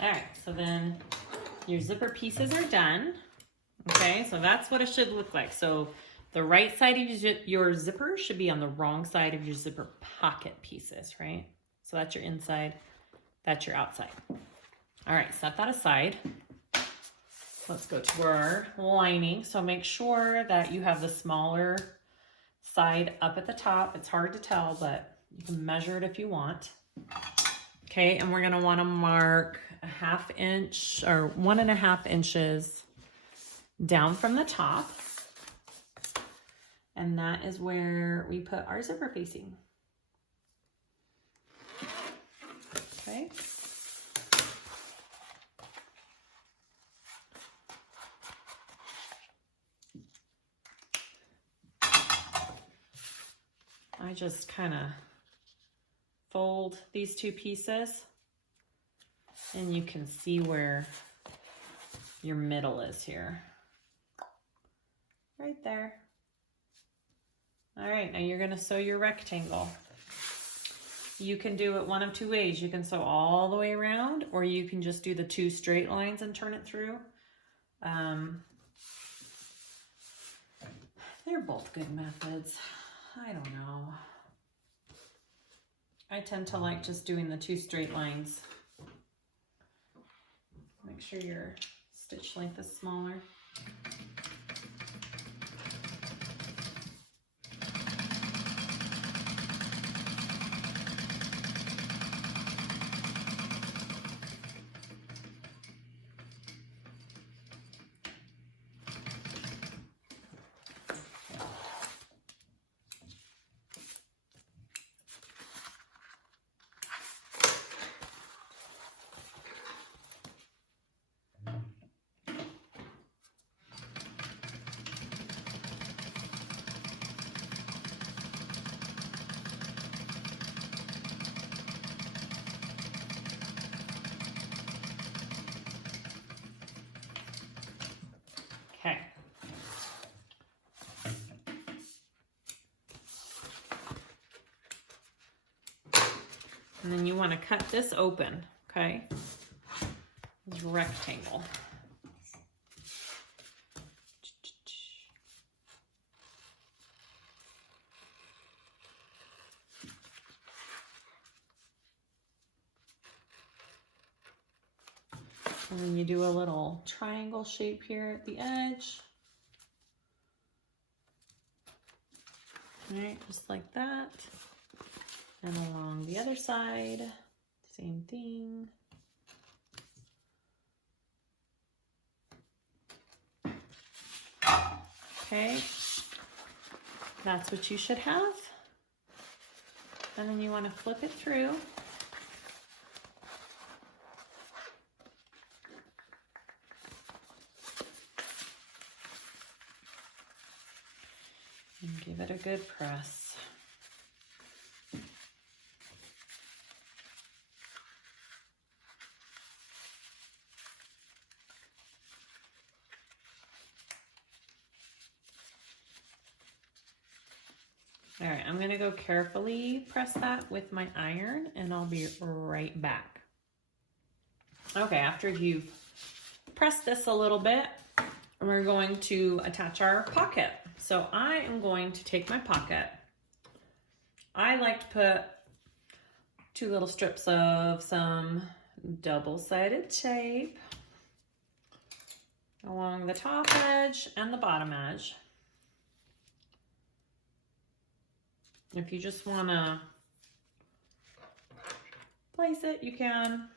All right, so then your zipper pieces are done. Okay, so that's what it should look like. So the right side of your zipper should be on the wrong side of your zipper pocket pieces, right? So that's your inside, that's your outside. All right, set that aside. Let's go to our lining. So make sure that you have the smaller side up at the top. It's hard to tell, but you can measure it if you want. Okay, and we're gonna wanna mark a 1/2 inch or 1.5 inches down from the top. And that is where we put our zipper facing. Okay. I just kind of fold these two pieces and you can see where your middle is here. Right there. All right, now you're gonna sew your rectangle. You can do it one of two ways. You can sew all the way around, or you can just do the two straight lines and turn it through. They're both good methods. I don't know. I tend to like just doing the two straight lines. Make sure your stitch length is smaller. Okay. And then you want to cut this open, okay? This rectangle. And then you do a little triangle shape here at the edge. All right, just like that. And along the other side, same thing. Okay, that's what you should have. And then you want to flip it through. And give it a good press. All right, I'm gonna go carefully press that with my iron and I'll be right back. Okay, after you've pressed this a little bit, we're going to attach our pocket. So I am going to take my pocket. I like to put two little strips of some double-sided tape along the top edge and the bottom edge. If you just want to place it, you can.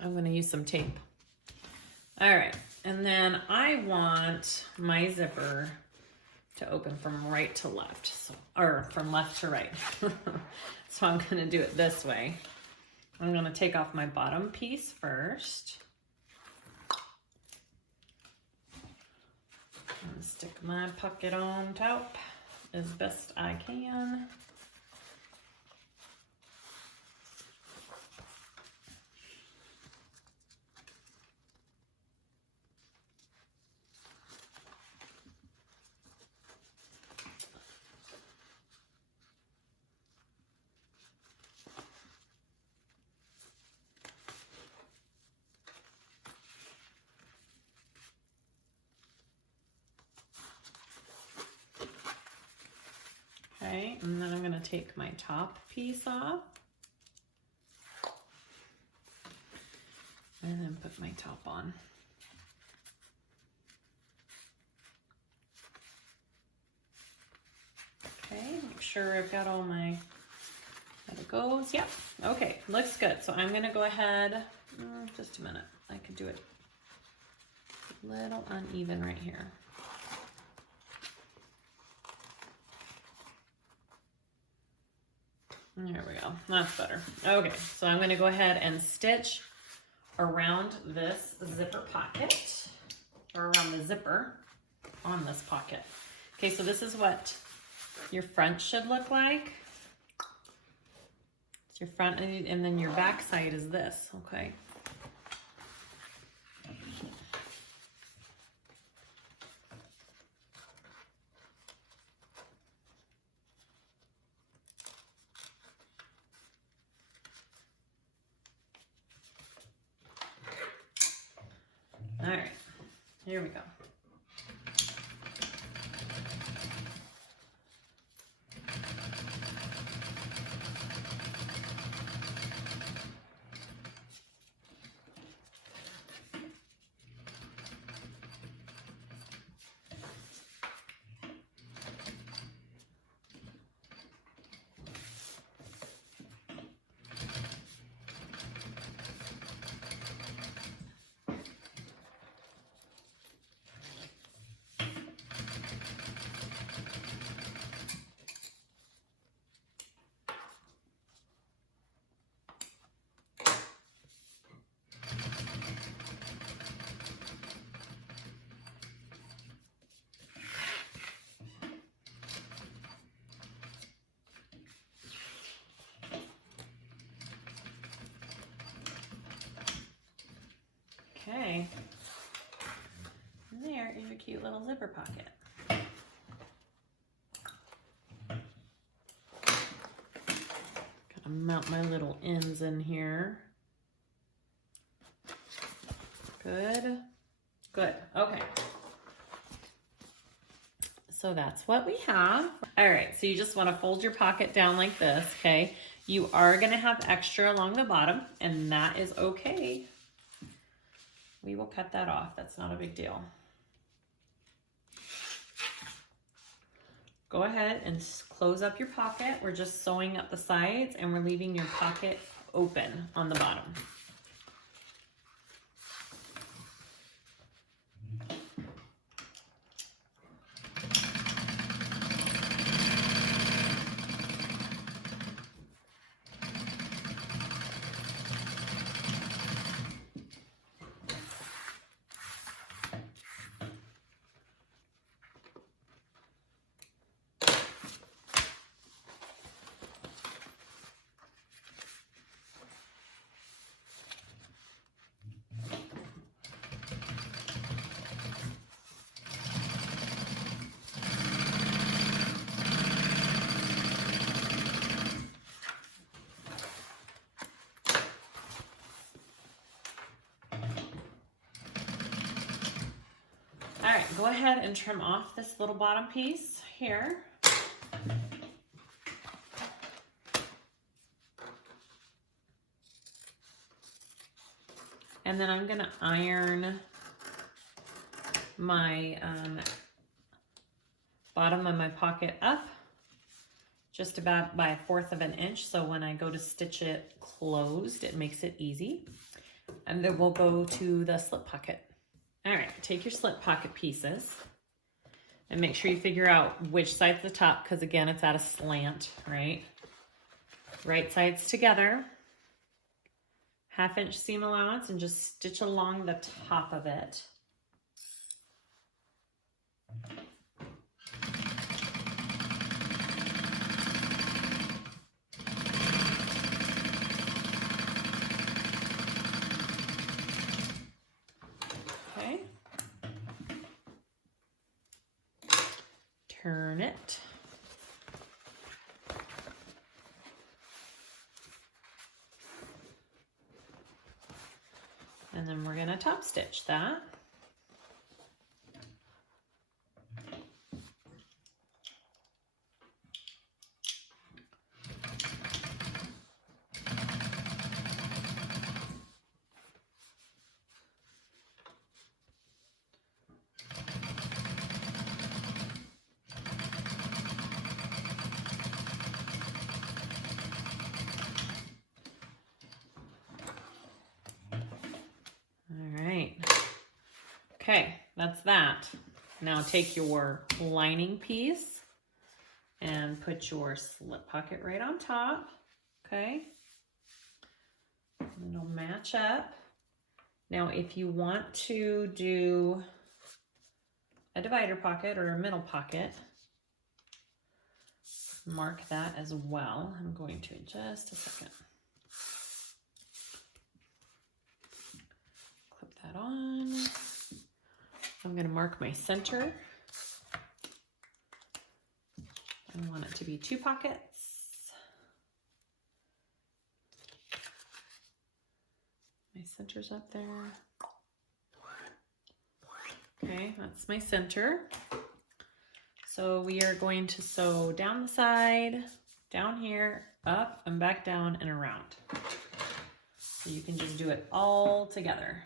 I'm going to use some tape. All right, and then I want my zipper to open from right to left, or from left to right. So I'm going to do it this way. I'm going to take off my bottom piece first. And stick my pocket on top as best I can. Okay, and then I'm going to take my top piece off and then put my top on. Okay, make sure I've got all my, there it goes. Yep, okay, looks good. So I'm going to go ahead, just a minute, I could do it a little uneven right here. There we go, that's better. Okay, so I'm gonna go ahead and stitch around this zipper pocket, or around the zipper on this pocket. Okay, so this is what your front should look like. It's your front, and then your back side is this, okay? All right, here we go. Okay, and there is your cute little zipper pocket. Gotta mount my little ends in here. Good, good, okay. So that's what we have. All right, so you just wanna fold your pocket down like this, okay? You are gonna have extra along the bottom, and that is okay. We will cut that off, that's not a big deal. Go ahead and close up your pocket. We're just sewing up the sides and we're leaving your pocket open on the bottom. All right, go ahead and trim off this little bottom piece here. And then I'm gonna iron my bottom of my pocket up just about by 1/4 of an inch. So when I go to stitch it closed, it makes it easy. And then we'll go to the slip pocket. All right, take your slip pocket pieces and make sure you figure out which side's the top, because again, it's at a slant, right? Right sides together, 1/2 inch seam allowance, and just stitch along the top of it. Turn it. And then we're going to top stitch that. Okay, that's that. Now take your lining piece and put your slip pocket right on top, okay? And it'll match up. Now, if you want to do a divider pocket or a middle pocket, mark that as well. I'm going to in just a second. Clip that on. I'm going to mark my center. I want it to be 2 pockets. My center's up there. Okay, that's my center. So we are going to sew down the side, down here, up and back down and around. So you can just do it all together.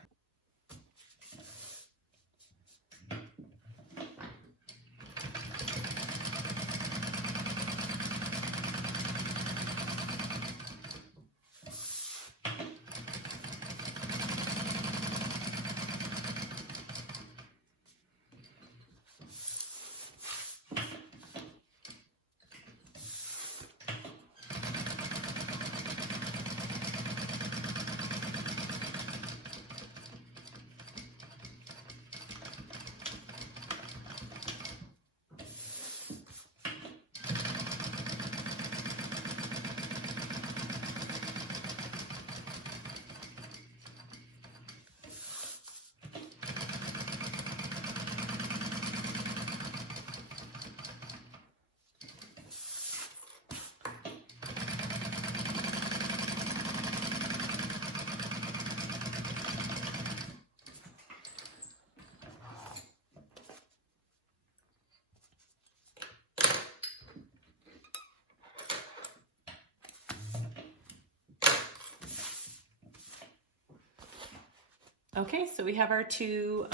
Okay, so we have our 2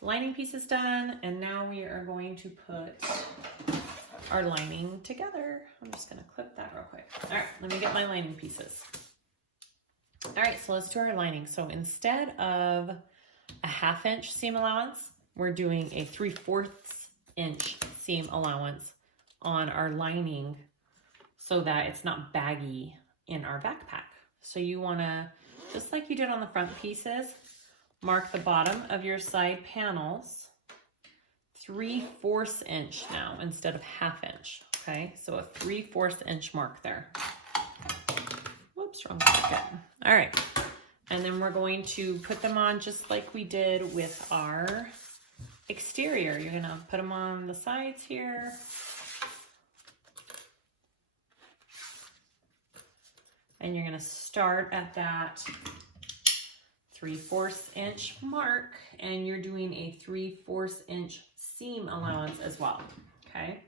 lining pieces done, and now we are going to put our lining together. I'm just gonna clip that real quick. All right, let me get my lining pieces. All right, so let's do our lining. So instead of a 1/2 inch seam allowance, we're doing a 3/4 inch seam allowance on our lining so that it's not baggy in our backpack. So you wanna, just like you did on the front pieces, mark the bottom of your side panels 3/4 inch now instead of 1/2 inch. Okay, so a 3/4 inch mark there. Whoops, wrong pocket. All right, and then we're going to put them on just like we did with our exterior. You're gonna put them on the sides here. And you're gonna start at that 3/4 inch mark, and you're doing a 3/4 inch seam allowance as well, okay?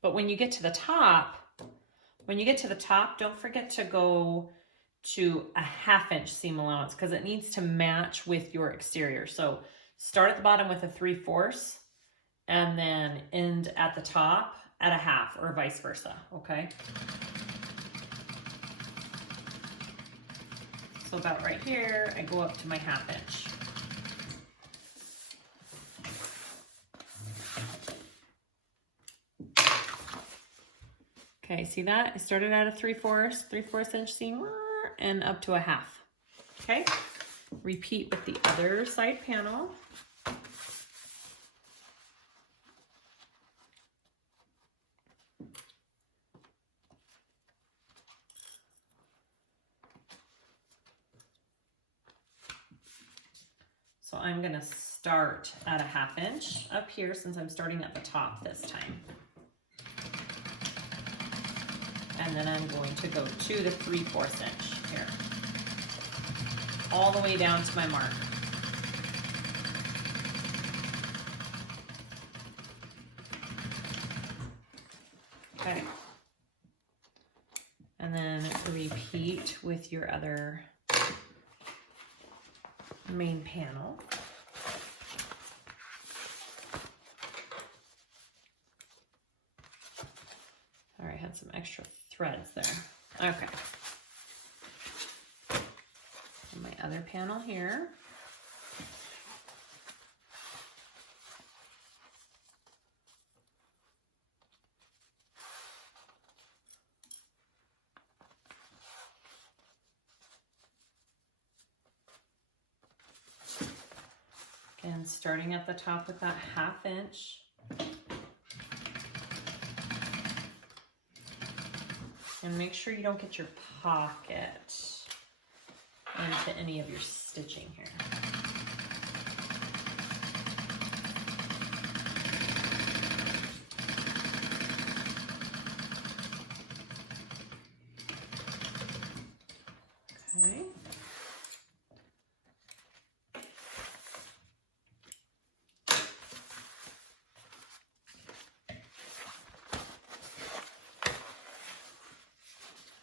But when you get to the top, don't forget to go to a 1/2 inch seam allowance because it needs to match with your exterior. So start at the bottom with a 3/4 and then end at the top at a 1/2 or vice versa, okay? So about right here, I go up to my 1/2 inch. Okay, see that? I started at a 3/4 inch seam and up to a 1/2. Okay, repeat with the other side panel. So I'm gonna start at a 1/2 inch up here since I'm starting at the top this time. And then I'm going to go to the 3/4 inch here, all the way down to my mark. Okay. And then repeat with your other main panel. All right, had some extra threads there. Okay. And my other panel here. And starting at the top with that 1/2 inch. And make sure you don't get your pocket into any of your stitching here. Okay.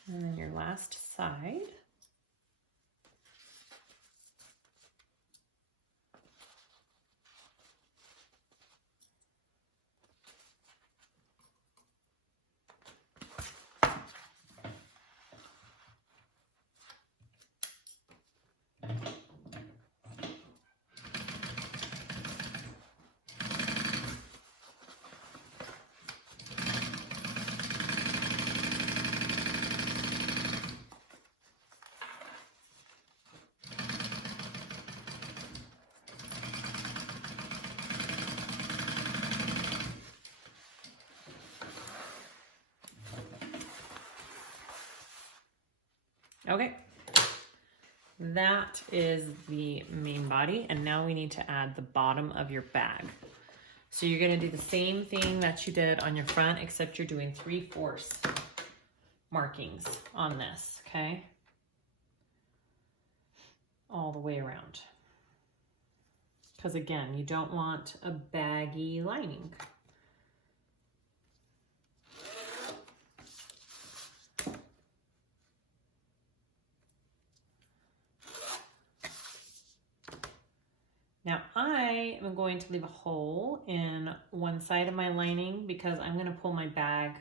And then your last side. Okay, that is the main body, and now we need to add the bottom of your bag. So you're gonna do the same thing that you did on your front, except you're doing 3/4 markings on this, okay? All the way around. Because again, you don't want a baggy lining. Now I am going to leave a hole in one side of my lining because I'm going to pull my bag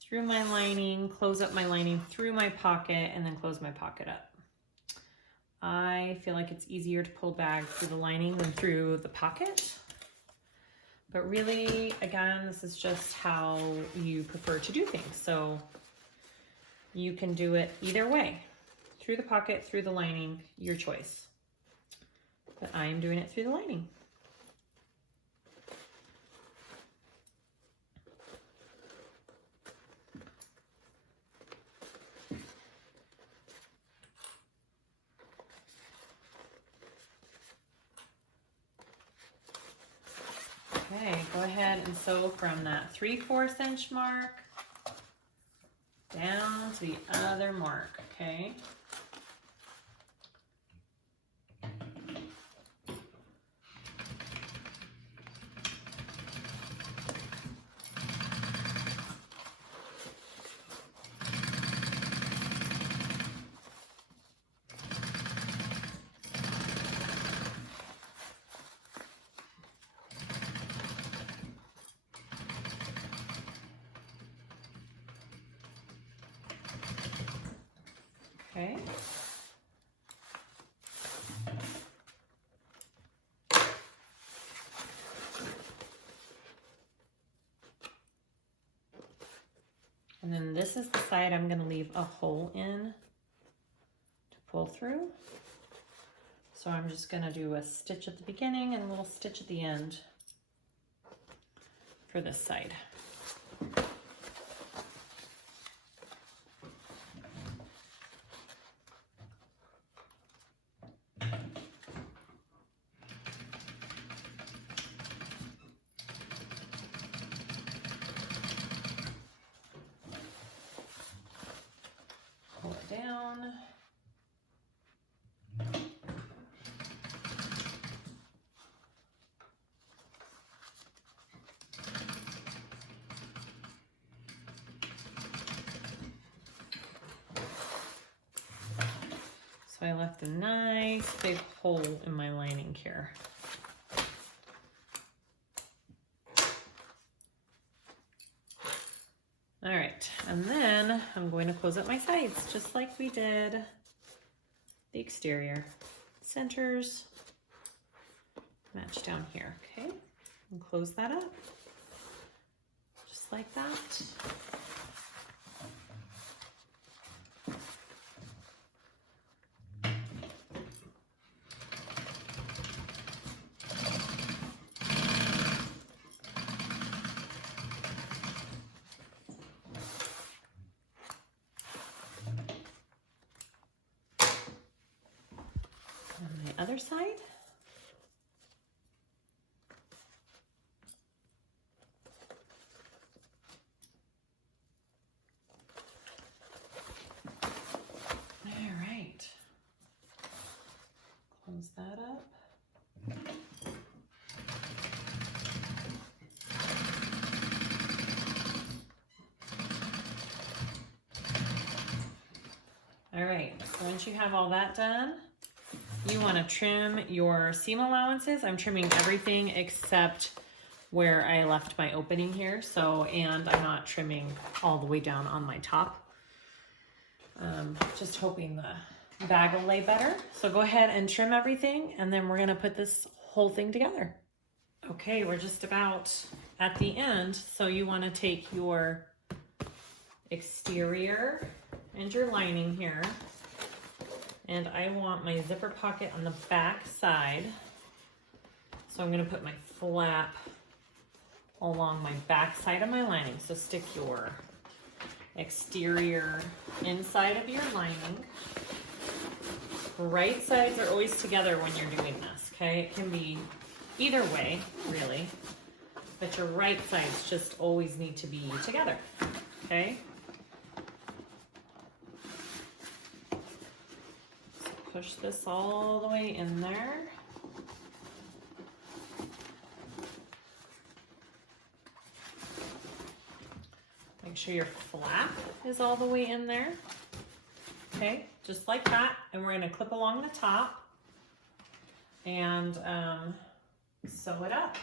through my lining, close up my lining through my pocket, and then close my pocket up. I feel like it's easier to pull bag through the lining than through the pocket. But really, again, this is just how you prefer to do things. So you can do it either way. Through the pocket, through the lining, your choice. But I am doing it through the lining. Okay, go ahead and sew from that 3/4 inch mark down to the other mark, okay? Okay. And then this is the side I'm going to leave a hole in to pull through. So I'm just going to do a stitch at the beginning and a little stitch at the end for this side. Pull it down. So I left a nice big hole in my lining here. All right, and then I'm going to close up my sides just like we did the exterior. Centers match down here, okay? And close that up just like that. other side. All right. Close that up. All right, so once you have all that done, you want to trim your seam allowances. I'm trimming everything except where I left my opening here. So, and I'm not trimming all the way down on my top. Just hoping the bag will lay better. So go ahead and trim everything, and then we're gonna put this whole thing together. Okay, we're just about at the end. So you wanna take your exterior and your lining here. And I want my zipper pocket on the back side. So I'm gonna put my flap along my back side of my lining. So stick your exterior inside of your lining. Right sides are always together when you're doing this, okay? It can be either way, really, but your right sides just always need to be together, okay? So push this all the way in there. Make sure your flap is all the way in there. Okay, just like that. And we're gonna clip along the top and sew it up.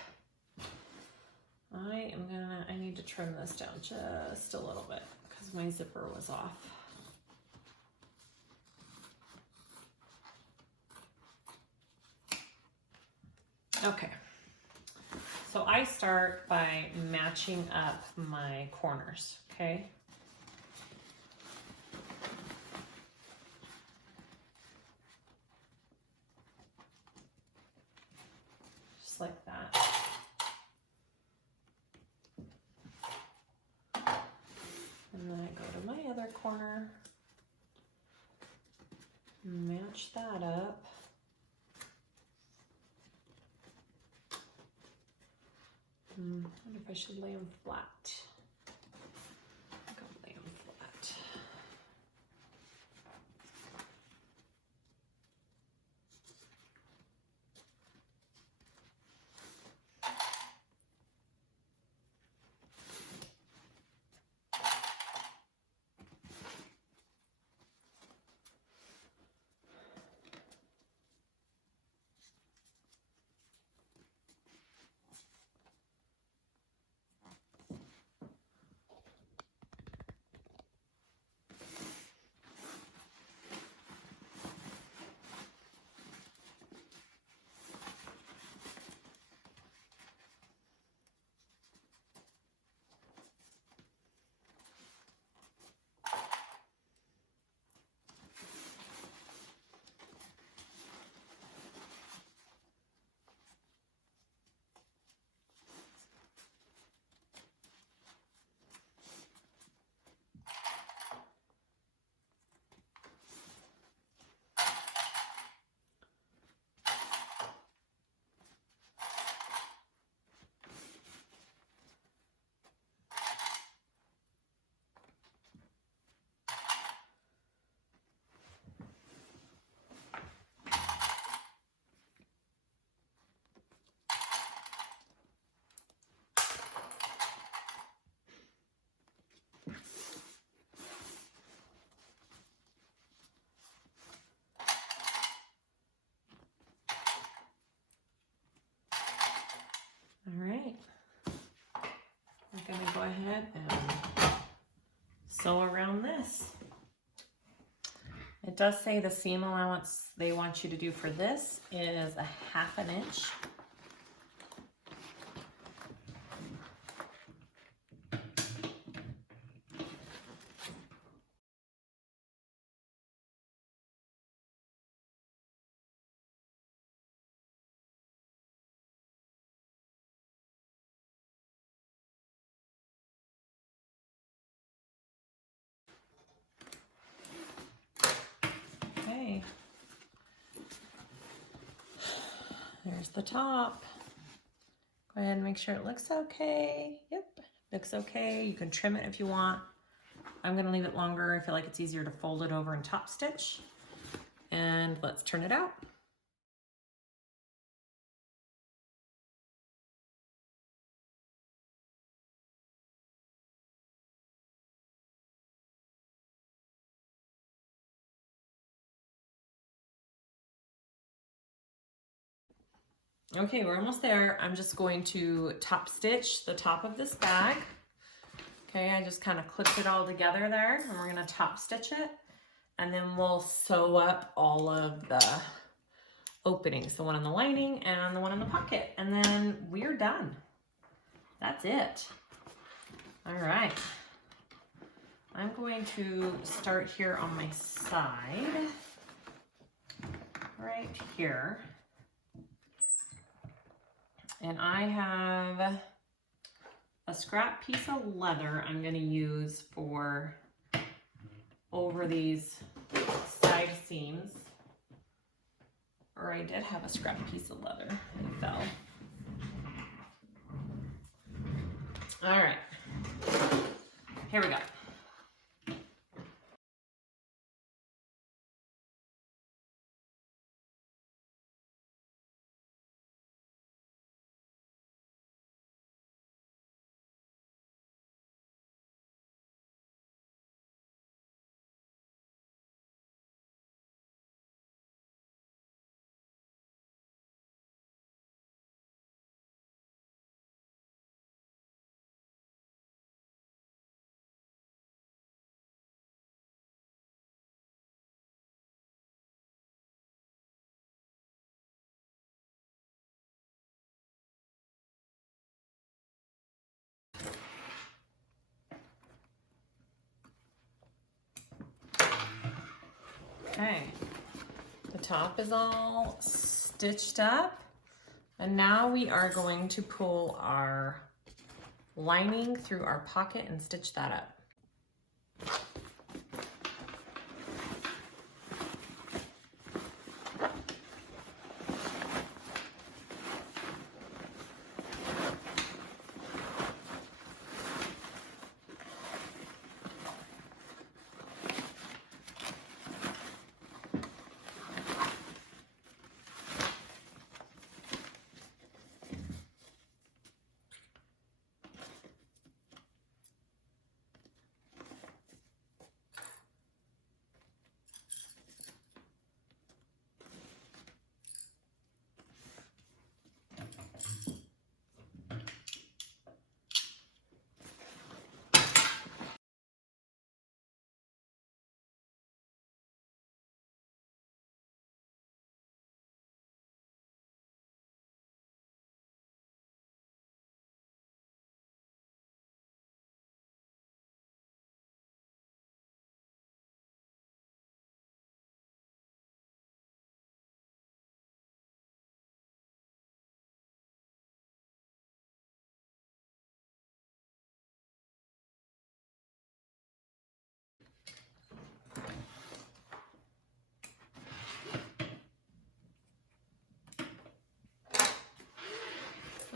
I need to trim this down just a little bit because my zipper was off. Okay. So I start by matching up my corners, okay? Just like that. And then I go to my other corner, match that up. I wonder if I should lay them flat. I think I'll lay them flat. All right, I'm gonna go ahead and sew around this. It does say the seam allowance they want you to do for this is 1/2 inch. Okay. There's the top. Go ahead and make sure it looks okay. Yep, looks okay. You can trim it if you want. I'm gonna leave it longer. I feel like it's easier to fold it over and top stitch. And let's turn it out. Okay, we're almost there. I'm just going to top stitch the top of this bag. Okay, I just kind of clipped it all together there, and we're gonna top stitch it, and then we'll sew up all of the openings, the one in the lining and the one in the pocket, and then we're done. That's it. All right. I'm going to start here on my side, right here. And I have a scrap piece of leather I'm going to use for over these side seams. Or I did have a scrap piece of leather. It fell. All right. Here we go. Okay, the top is all stitched up, and now we are going to pull our lining through our pocket and stitch that up.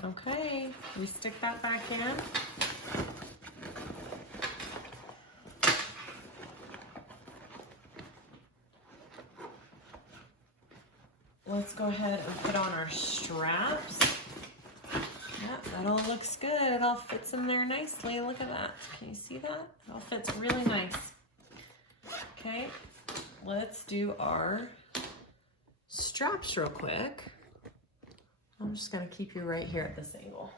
Okay, we stick that back in. Let's go ahead and put on our straps. Yeah, that all looks good. It all fits in there nicely. Look at that. Can you see that? It all fits really nice. Okay, let's do our straps real quick. I'm just gonna keep you right here at this angle.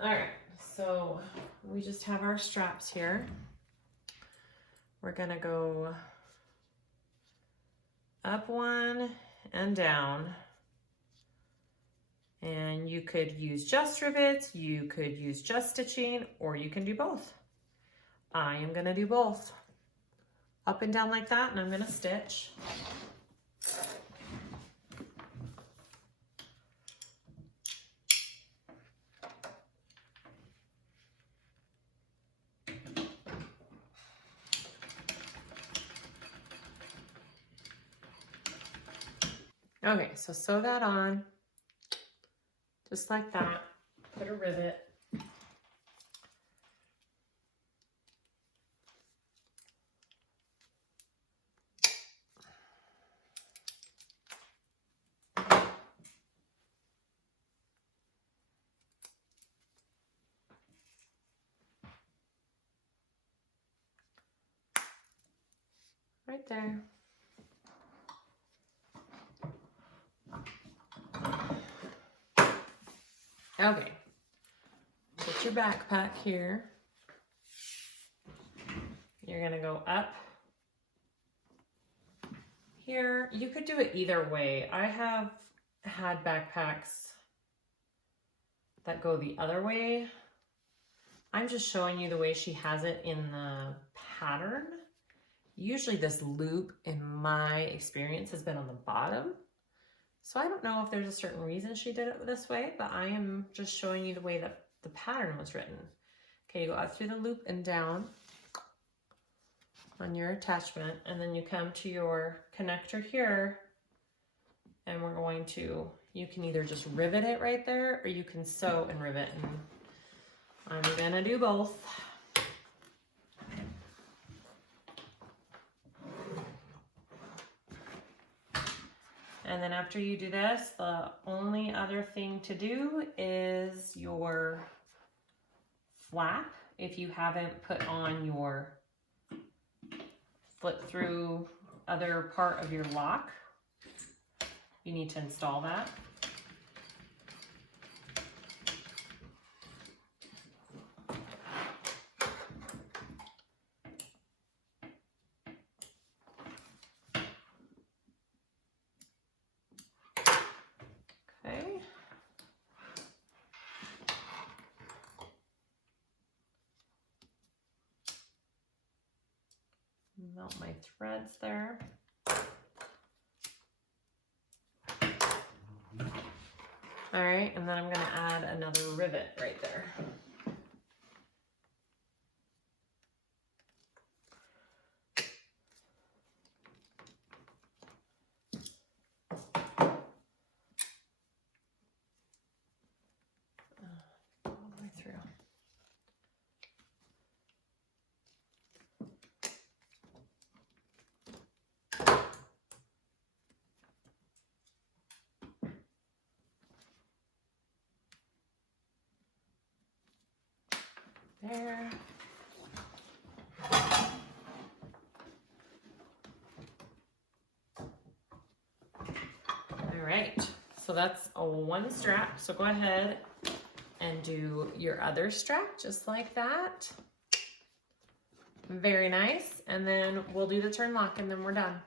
All right, so we just have our straps here. We're gonna go up one and down. And you could use just rivets, you could use just stitching, or you can do both. I am gonna do both. Up and down like that, and I'm gonna stitch. Okay, so sew that on. just like that. Put a rivet. Right there. Okay, put your backpack here. You're gonna go up here. You could do it either way. I have had backpacks that go the other way. I'm just showing you the way she has it in the pattern. Usually this loop, in my experience, has been on the bottom. So I don't know if there's a certain reason she did it this way, but I am just showing you the way that the pattern was written. Okay, you go up through the loop and down on your attachment, and then you come to your connector here, and we're going to, you can either just rivet it right there, or you can sew and rivet, and I'm gonna do both. And then after you do this, the only other thing to do is your flap. If you haven't put on your flip through other part of your lock, you need to install that. Melt my threads there. All right, and then I'm gonna add another rivet right there. All the way through. There. All right, so that's a one strap. So go ahead and do your other strap just like that. Very nice. And then we'll do the turn lock and then we're done.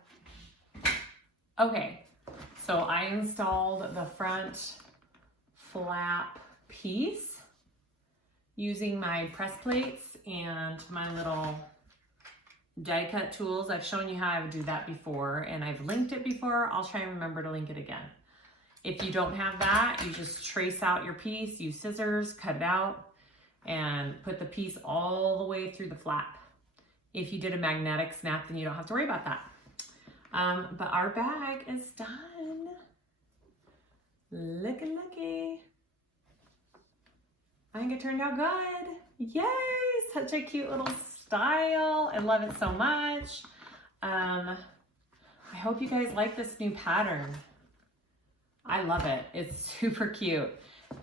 Okay, so I installed the front flap piece using my press plates and my little die cut tools. I've shown you how I would do that before, and I've linked it before. I'll try and remember to link it again. If you don't have that, you just trace out your piece, use scissors, cut it out, and put the piece all the way through the flap. If you did a magnetic snap, then you don't have to worry about that. But our bag is done. Looky. I think it turned out good. Yay, such a cute little style. I love it so much. I hope you guys like this new pattern. I love it. It's super cute.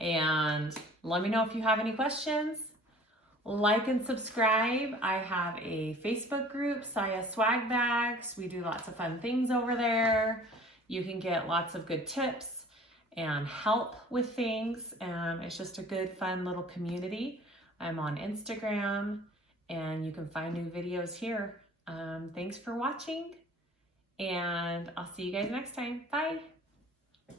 And let me know if you have any questions. Like and subscribe. I have a Facebook group, siahswagbags. We do lots of fun things over there. You can get lots of good tips and help with things. It's just a good, fun little community. I'm on Instagram, and you can find new videos here. Thanks for watching, and I'll see you guys next time. Bye.